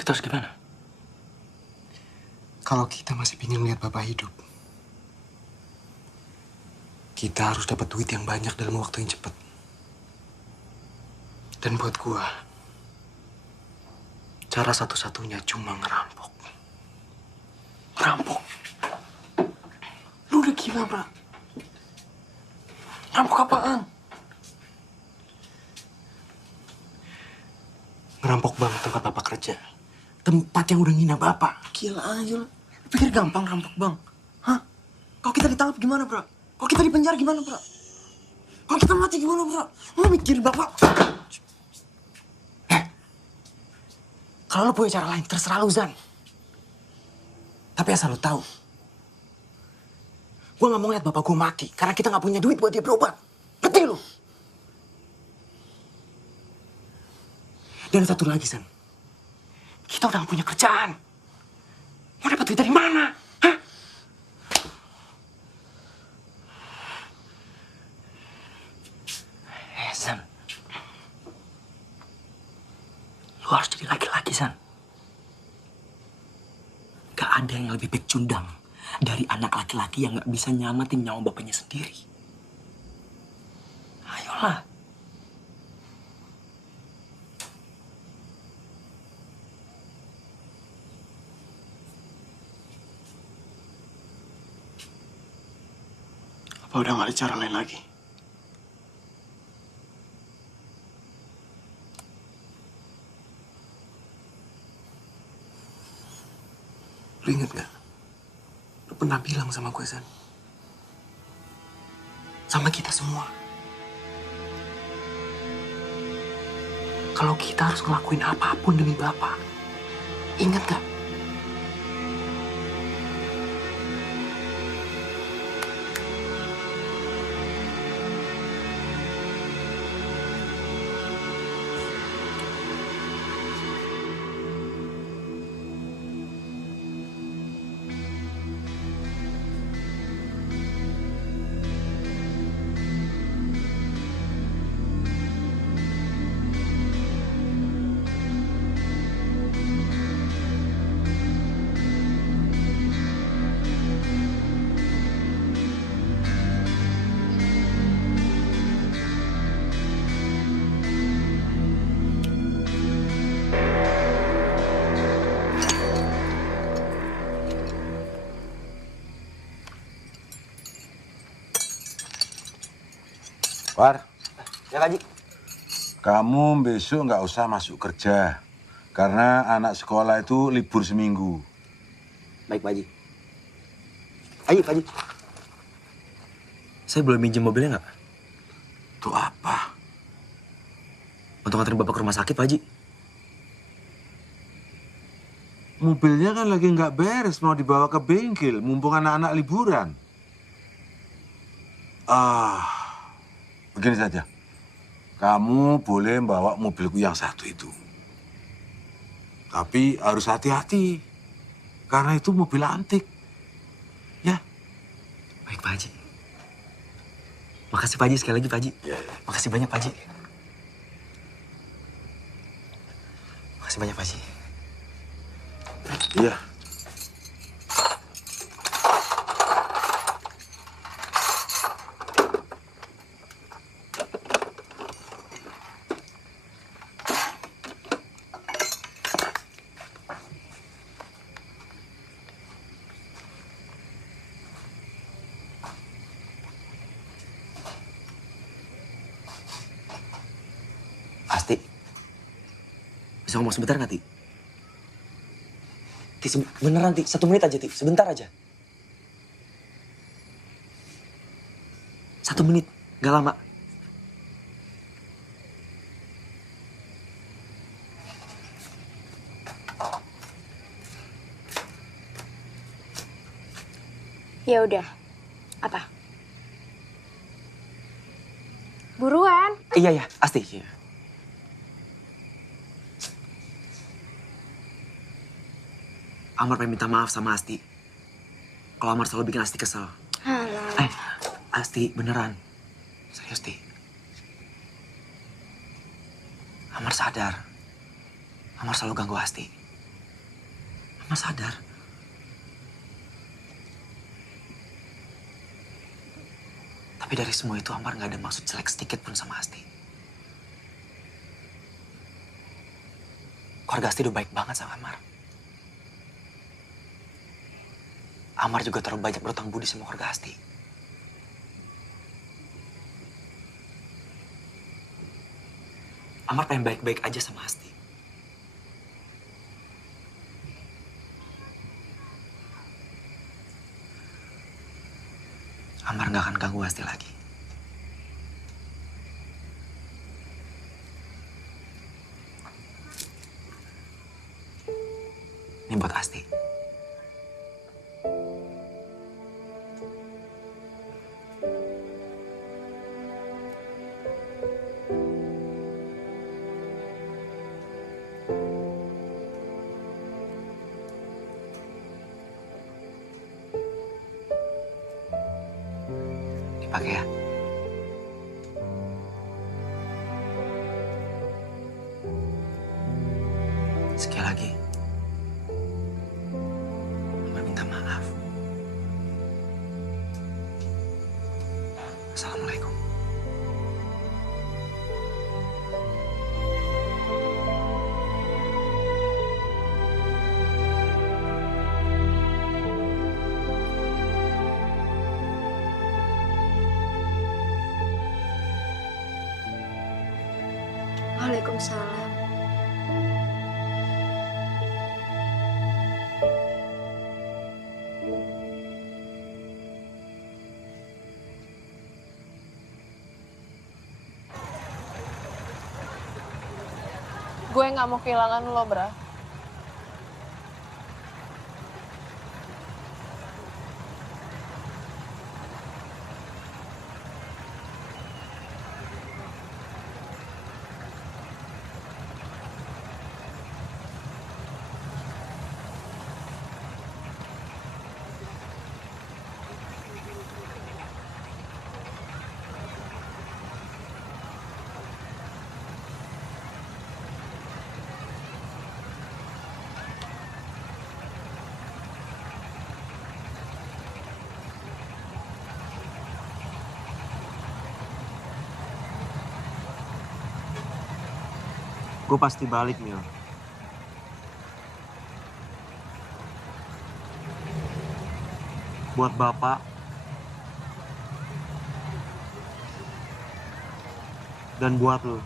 Kita harus gimana? Kalau kita masih ingin melihat Bapak hidup, kita harus dapat duit yang banyak dalam waktu yang cepat. Dan buat gua, cara satu-satunya cuma ngerampok. Ngerampok? Lu udah gila, bro. Ngerampok apaan? Ngerampok bank tempat Bapak kerja. Tempat yang udah ngina Bapak. Gila aja lu. Pikir gampang rampok bang? Hah? Kalau kita ditangkap gimana, bro? Kalau kita dipenjara gimana, bro? Kalau kita mati gimana, bro? Lu mikir Bapak? Kalau lu punya cara lain, terserah lu, Zan. Tapi asal lu tahu, gue gak mau lihat bapak gue mati karena kita gak punya duit buat dia berobat. Ngerti lu? Dan satu lagi, Zan. Kita udah gak punya kerjaan. Mau dapat duit dari mana? Hah? Zan. Lu harus jadi laki-laki, San. Gak ada yang lebih pecundang dari anak laki-laki yang gak bisa nyamatin nyawa bapaknya sendiri. Ayolah. Apa udah gak ada cara lain lagi? Lu inget gak? Lu pernah bilang sama gue, San. Sama kita semua. Kalau kita harus ngelakuin apapun demi Bapak. Ingat gak? War. Ya, Pak Haji. Kamu besok nggak usah masuk kerja. Karena anak sekolah itu libur seminggu. Baik, Pak Haji. Ayo, Pak Haji. Saya boleh minjem mobilnya nggak? Itu apa? Untuk nganterin Bapak ke rumah sakit, Pak Haji. Mobilnya kan lagi nggak beres, mau dibawa ke bengkel, mumpung anak-anak liburan. Begini saja. Kamu boleh bawa mobilku yang satu itu. Tapi harus hati-hati. Karena itu mobil antik. Ya. Baik, Pak Haji. Makasih, Pak Haji. Sekali lagi, Pak Haji. Makasih banyak, Pak Haji. Makasih banyak, Pak Haji. Iya. Asti, bisa ngomong sebentar nggak, Ti? Ti, beneran, Ti. 1 menit aja, Ti. Sebentar aja. 1 menit, nggak lama. Ya udah. Apa? Buruan. Iya, ya, Asti. Iya. Amar pengen minta maaf sama Asti. Kalau Amar selalu bikin Asti kesel. Alah. Asti, beneran. Serius, Ti. Amar sadar. Amar selalu ganggu Asti. Mas sadar? Tapi dari semua itu Amar gak ada maksud jelek sedikit pun sama Asti. Keluarga Asti udah baik banget sama Amar. Amar juga terlalu banyak berutang budi sama keluarga Asti. Amar pengen baik-baik aja sama Asti. Amar gak akan ganggu Asti lagi. Ini buat Asti. Dipakai ya. Sekali lagi. Amar minta maaf. Assalamualaikum. Waalaikumsalam. Gue nggak mau kehilangan lo, Bra. Gue pasti balik, Mil. Buat Bapak dan buat lo.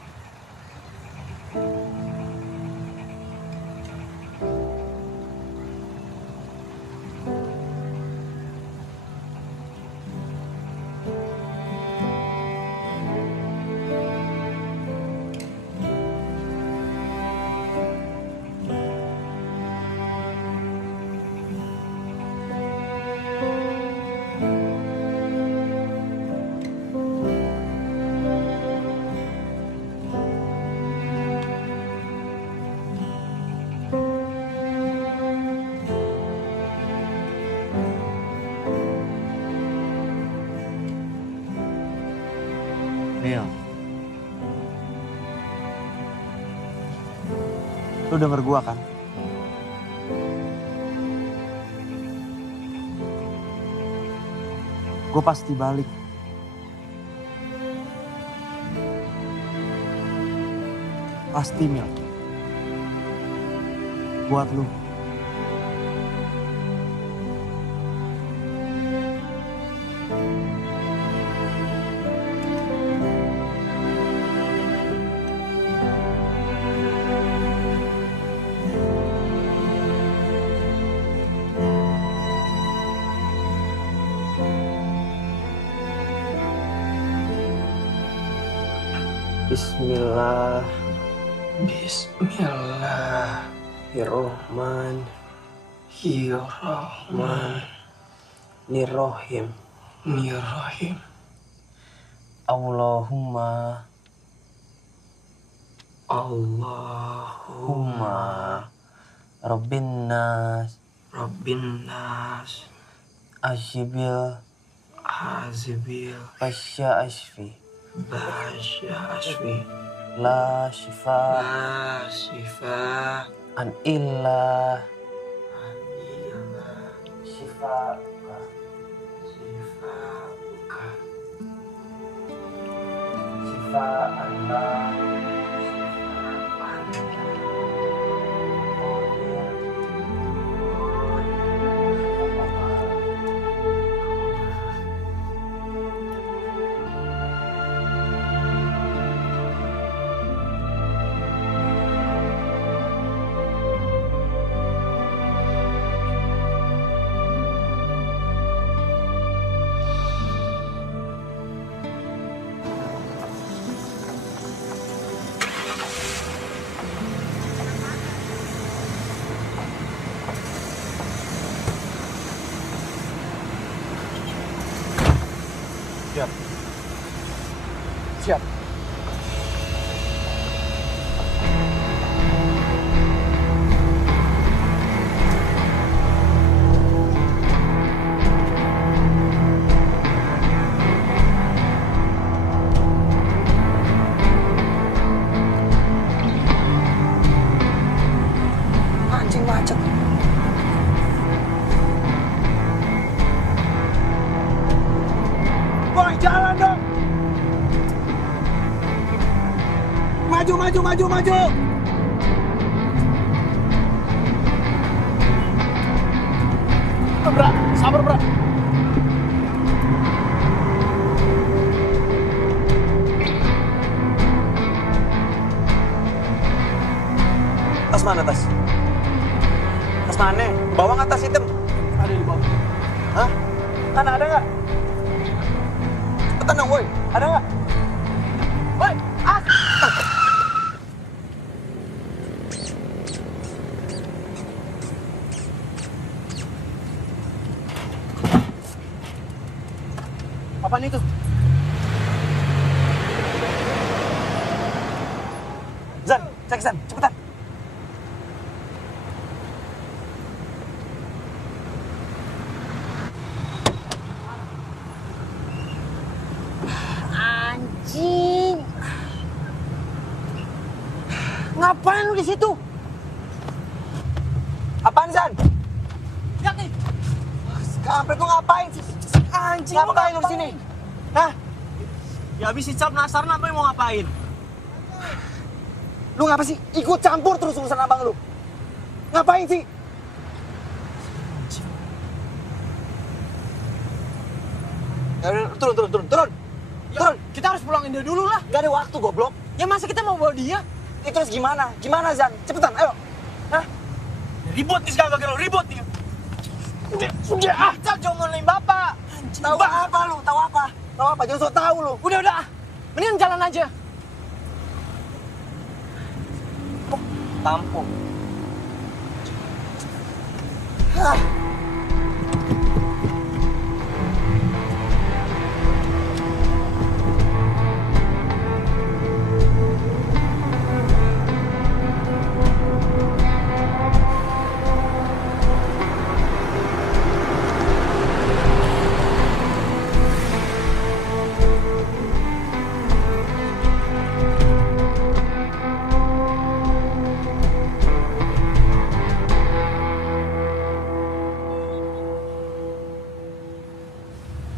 Mil, lu denger gua kan? Gue pasti balik. Pasti, Mil. Buat lu. Bismillah. Bismillahirrahmanirrahim. Allahumma Rabbin nas Ashibil Basya Ashfi La shifa An illa Syifa buka. Syifa buka. Syifa adalah Siap. Siap. Anjing macet. Boy, jalan dong. Maju, maju, maju, maju. Bra, sabar, bra. Tas mana tas? Tas mana? Bawa nggak tas hitam? Ada di bawah. Hah? Mana ada nggak? Cepetan dong, woi. Ada nggak? Woi, apaan itu? Zan, cek Zan, cepetan. Anjing. Ngapain lu di situ? Apaan, Zan? Lihat nih. Kampret lu ngapain sih? Anjing, Ngapain lu di sini? Hah? Ya habis si Cap Nasar namanya mau ngapain? Lu ngapa sih? Ikut campur terus urusan abang lu. Ngapain sih? Ya udah, turun. Turun. Kita harus pulangin dia dulu lah. Gak ada waktu, goblok. Ya masa kita mau bawa dia? Itu terus gimana? Gimana, Zan? Cepetan, ayo. Hah? Ribut nih sekarang gara ribut nih. Udah ah, Cap jomonin bapak. Tahu apa lu? Tahu apa? Tahu apa? Jangan sok tahu lu. Udah. Mendingan jalan aja. Tampung.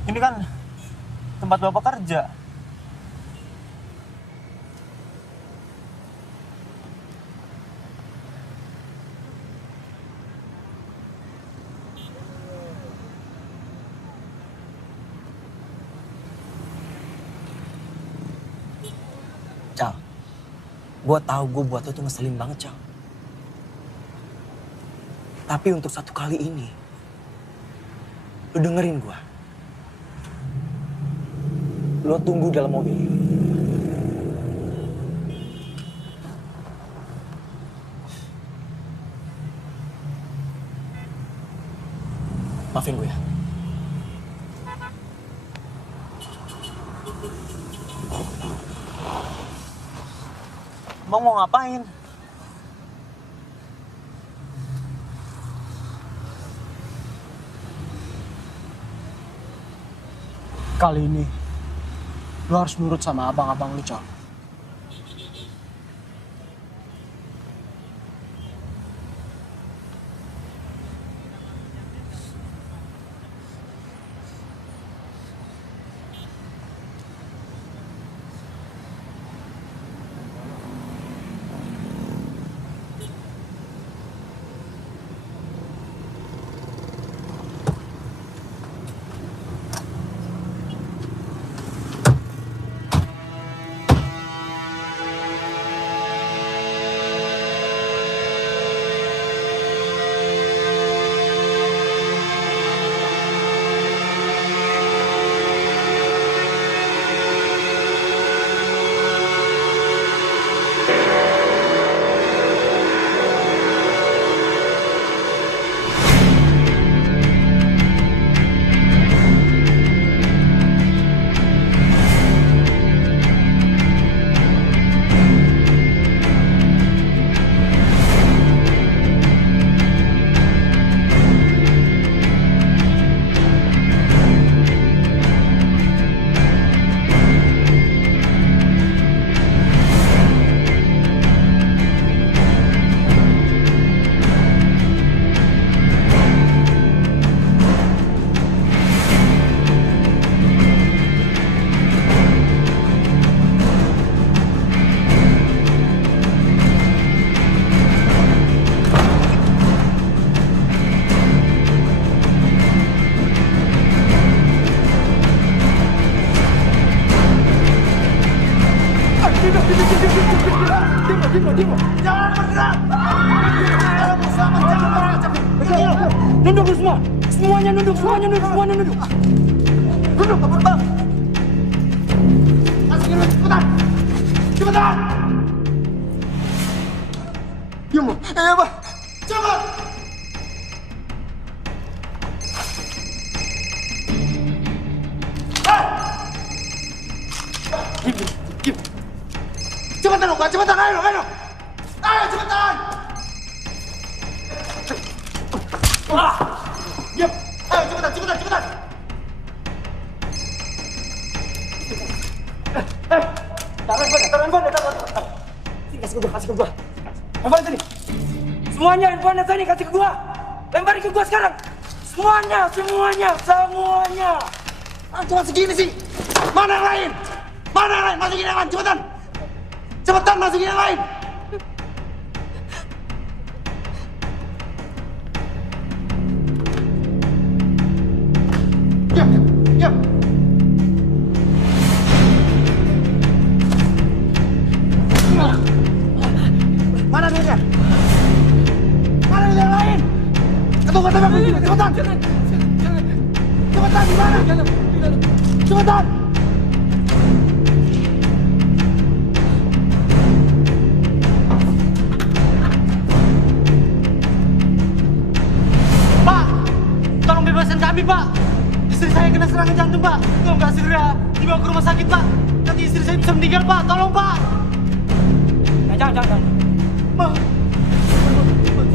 Ini kan tempat bapak kerja. Cal, gue tahu gue buat lo tuh ngeselin banget, Cal. Tapi untuk satu kali ini, lo dengerin gue. Lo tunggu dalam mobil. Maafin gue ya. Mau ngapain? Kali ini, lo harus nurut sama abang-abang lu, Cal. jangan bergerak. Kalau mau selamat jangan bergerak. Nunduk semua. Semuanya nunduk. Nunduk, Bang. Masukin lu cepetan. Diam, Bang. Cepat. Diam. Cepetan, Pak. Cepetan, ayo. Ayo, cepetan. Diam. Ayo, cepetan. Taruh handphone. Sini, kasih ke gua. Handphone sini. Semuanya handphone sini, kasih ke gua. Lemparin ke gua sekarang. Semuanya. Cuma segini sih. Mana yang lain? Masukin yang lain, cepetan masukin yang lain. Diam. Mana duitnya? Mana duit yang lain? Tunggu, cepetan. Cepetan, di mana? Cepetan. Pak, tolong bebaskan kami, Pak. Istri saya kena serangan jantung, Pak. Kalau nggak segera dibawa ke rumah sakit, Pak. Nanti istri saya bisa meninggal, Pak. Tolong, Pak. Jangan.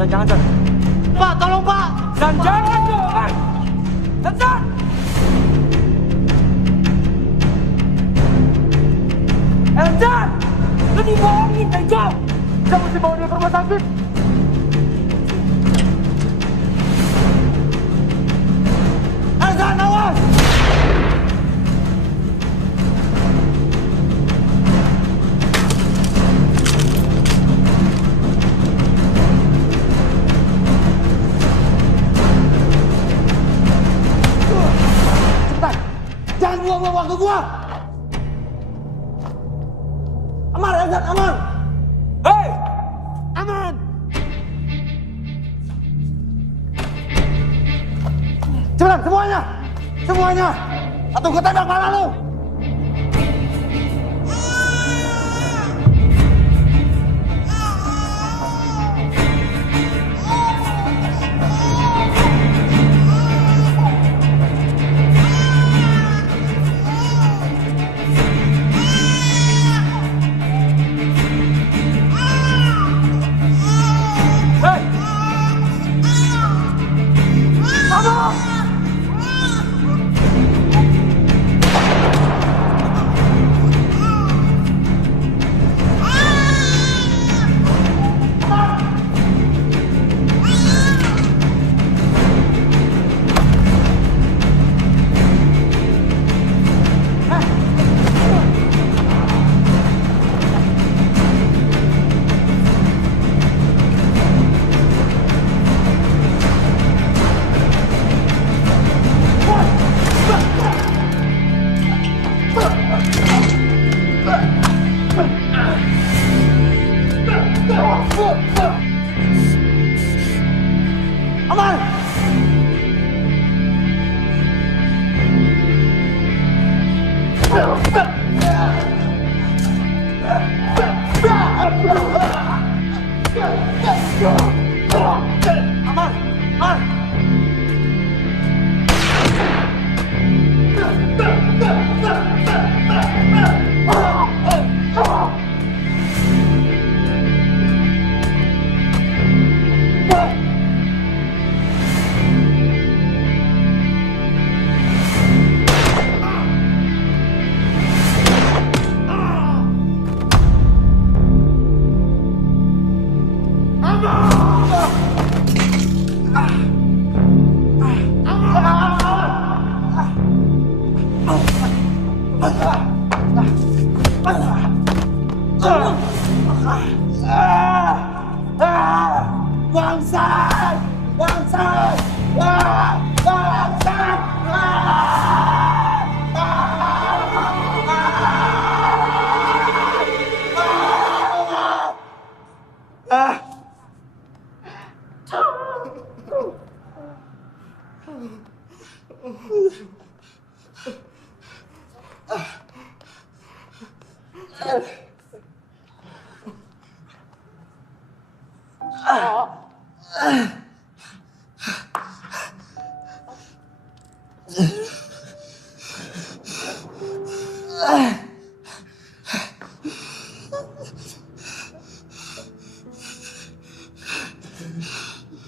Jangan. Pak, tolong, Pak. Jangan dong. Jangan. Eljan! Lu dibohongin, Bego! Kita mesti bawa dia ke rumah sakit. Eljan, awas! Cepetan! Jangan buang-buang waktu gua! Aman. Hei! Aman! Cepetan, semuanya! Atau gue tembak kepala lu!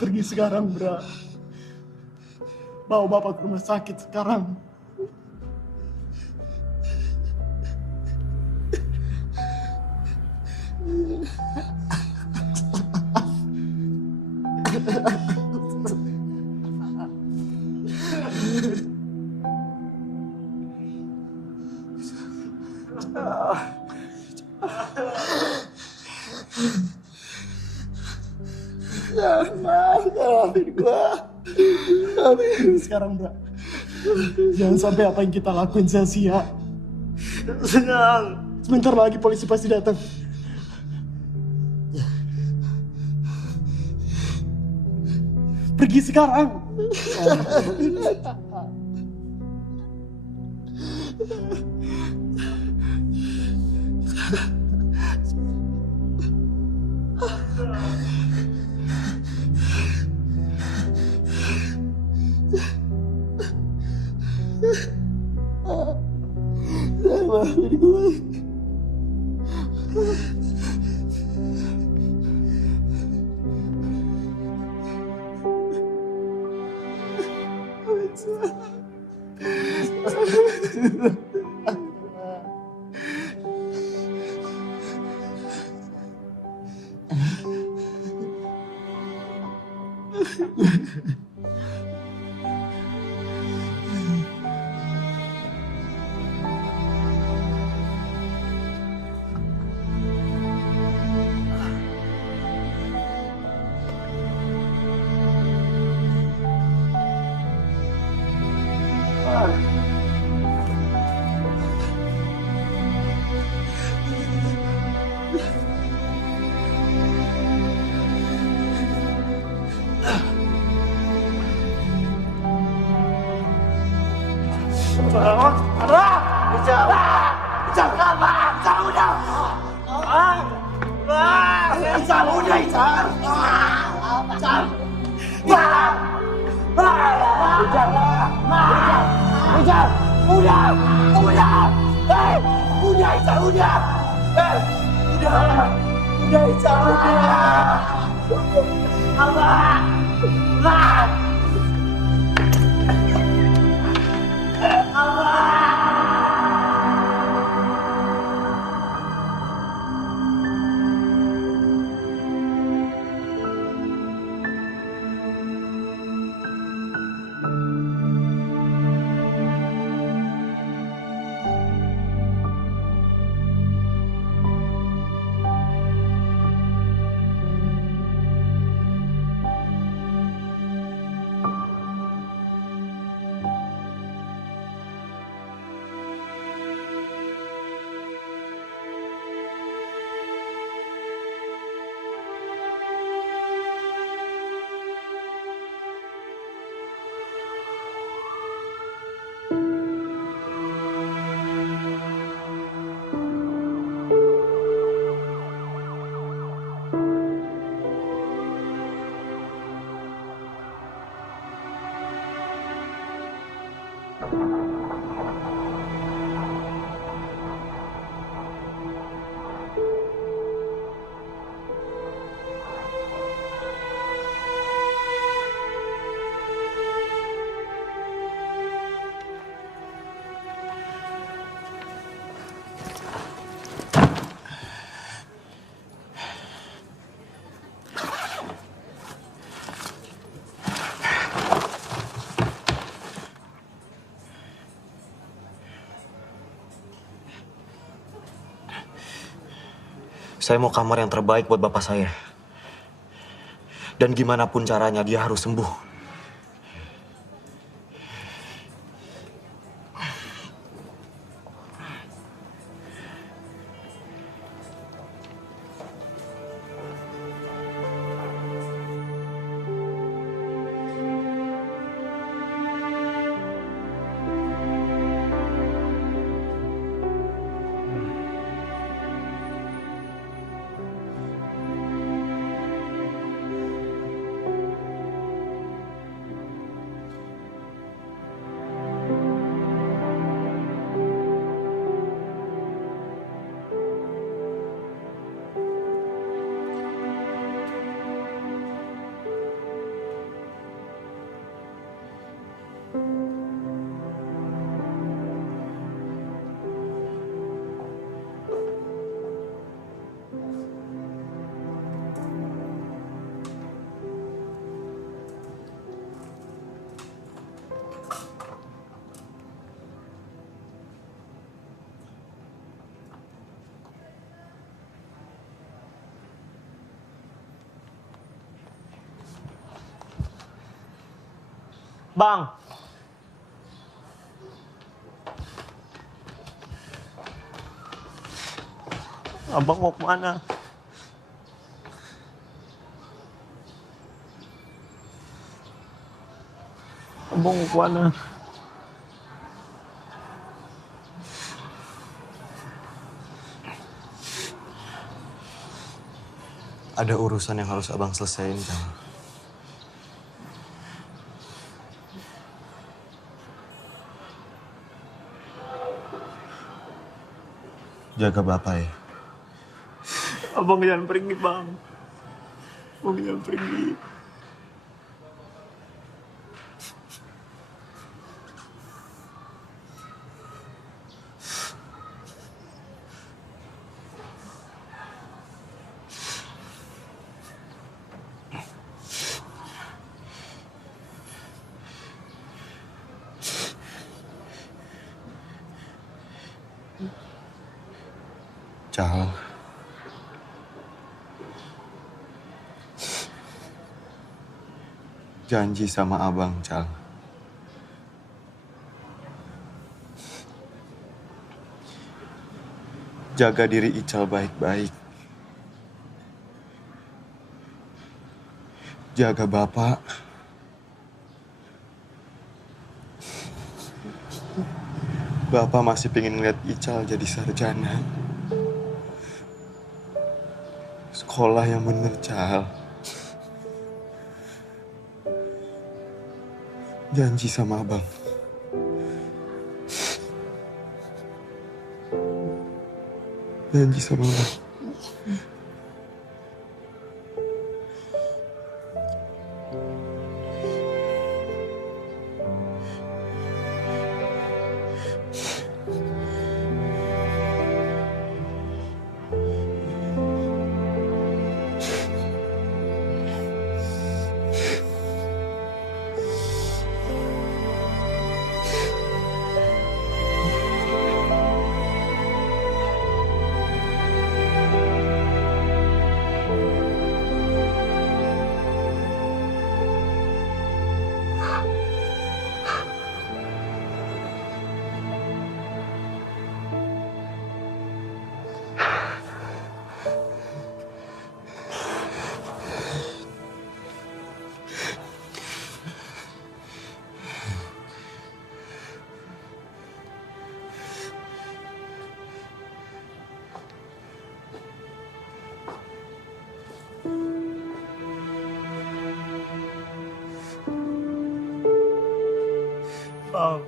Pergi sekarang, Bra. Bawa bapak ke rumah sakit sekarang. Maafin gua. Sekarang, Bra. Jangan sampai apa yang kita lakuin sia-sia. Senang. Sebentar lagi polisi pasti datang. Pergi sekarang. Maafin gue. Saya mau kamar yang terbaik buat bapak saya. Dan gimana pun caranya dia harus sembuh. Bang. Abang mau kemana? Abang mau kemana? Ada urusan yang harus abang selesaiin, Kang. Jaga bapak ya. Abang jangan pergi, Bang. Abang jangan pergi. Cal. Janji sama abang, Cal. Jaga diri Ical baik-baik. Jaga bapak. Bapak masih pengen ngeliat Ical jadi sarjana. Sekolah yang bener, Cal. Janji sama abang. Janji sama abang. Bang.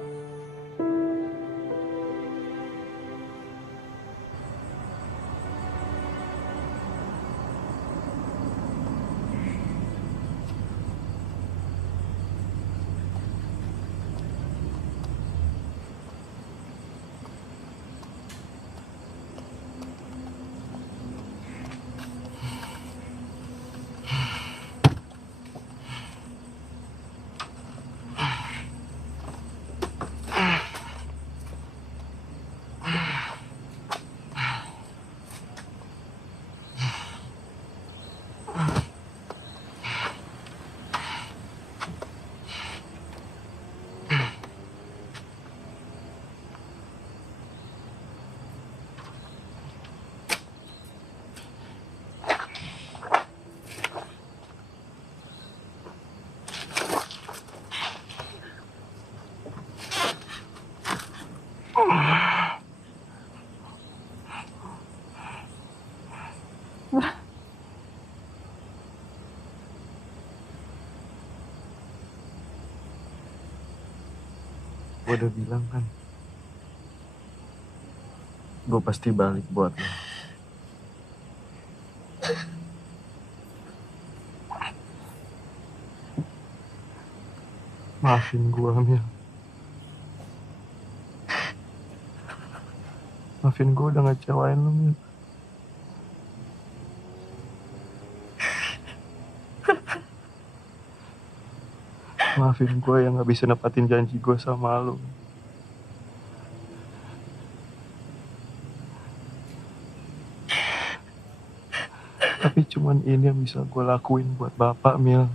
Gue udah bilang kan, gue pasti balik buat lo. Maafin gue, Mil. Maafin gue udah ngecewain lo, Mil. Maafin gue yang gak bisa nepatin janji gue sama lo. Tapi cuman ini yang bisa gue lakuin buat bapak, Mil.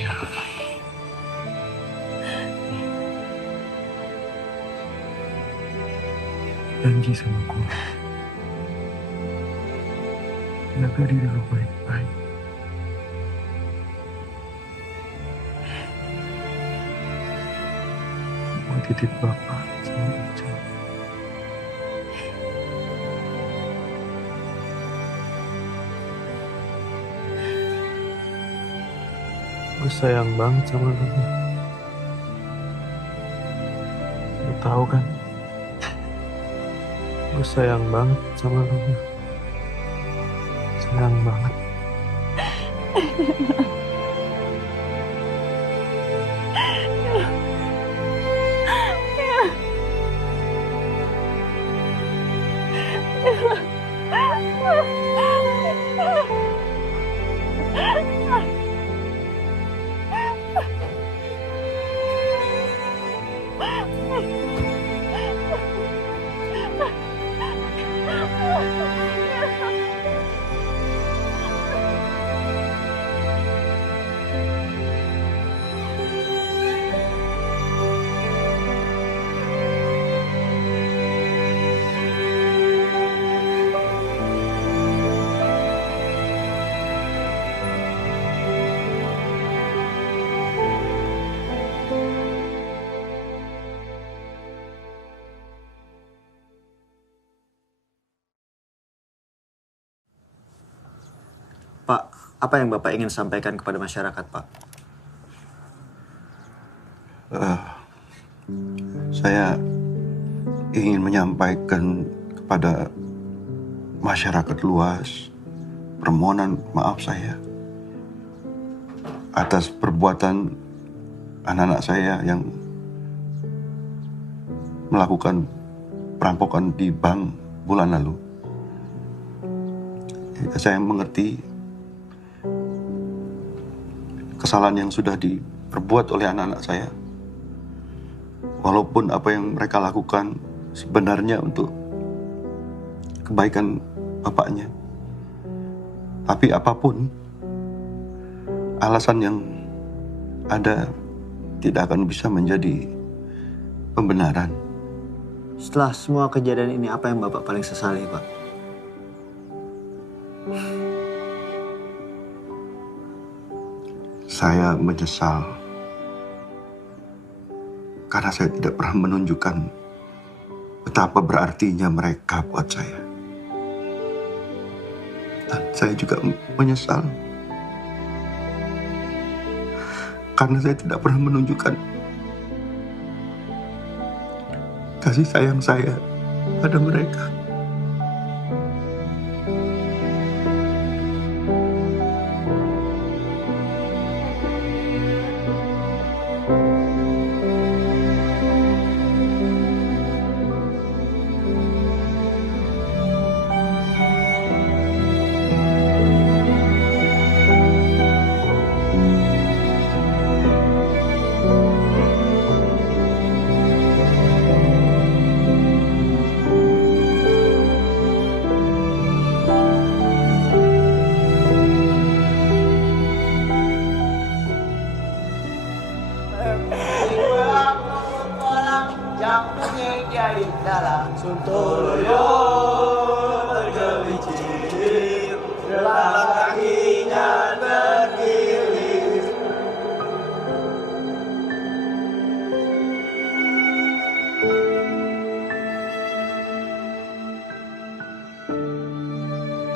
Ya. Janji sama gue. Jaga diri lu baik-baik. Gue titip Bapak sama Ucap. Gue sayang banget sama lu. Lu tahu kan? Gue sayang banget sama lu. Sayang banget. Pak, apa yang Bapak ingin sampaikan kepada masyarakat, Pak? Saya ingin menyampaikan kepada masyarakat luas permohonan maaf saya atas perbuatan anak-anak saya yang melakukan perampokan di bank bulan lalu. Saya mengerti kesalahan yang sudah diperbuat oleh anak-anak saya. Walaupun apa yang mereka lakukan sebenarnya untuk kebaikan bapaknya. Tapi apapun alasan yang ada tidak akan bisa menjadi pembenaran. Setelah semua kejadian ini, apa yang Bapak paling sesali, Pak? Saya menyesal karena saya tidak pernah menunjukkan betapa berartinya mereka buat saya. Dan saya juga menyesal karena saya tidak pernah menunjukkan kasih sayang saya pada mereka.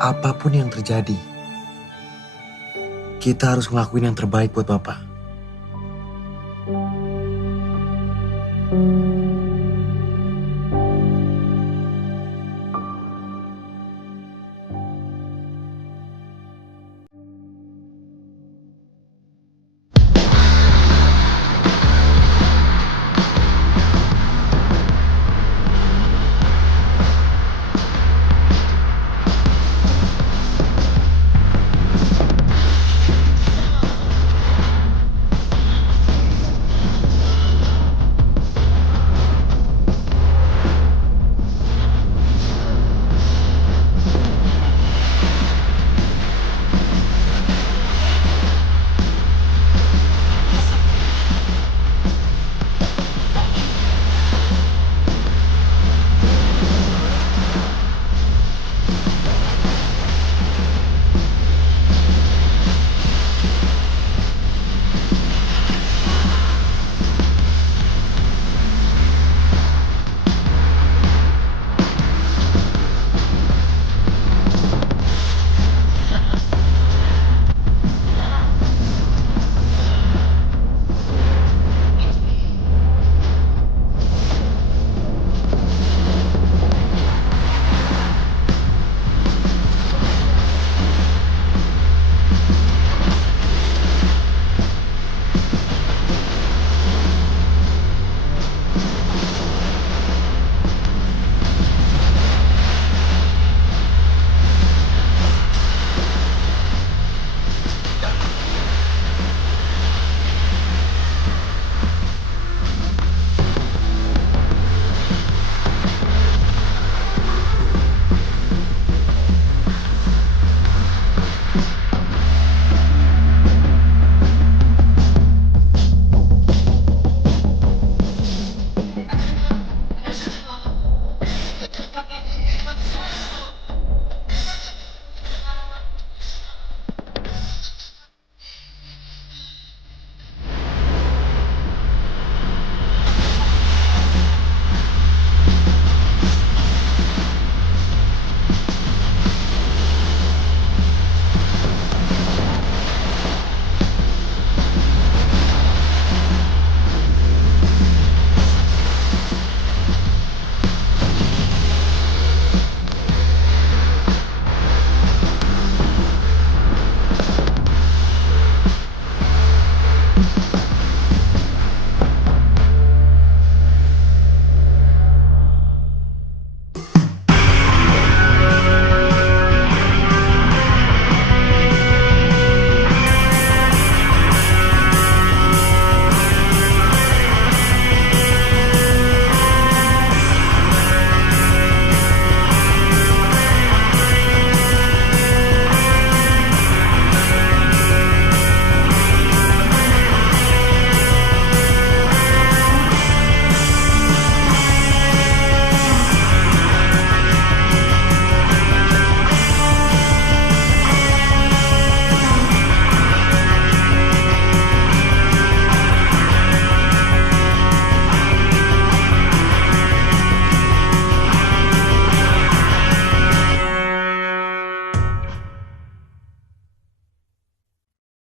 Apapun yang terjadi, kita harus ngelakuin yang terbaik buat Bapak. Pak.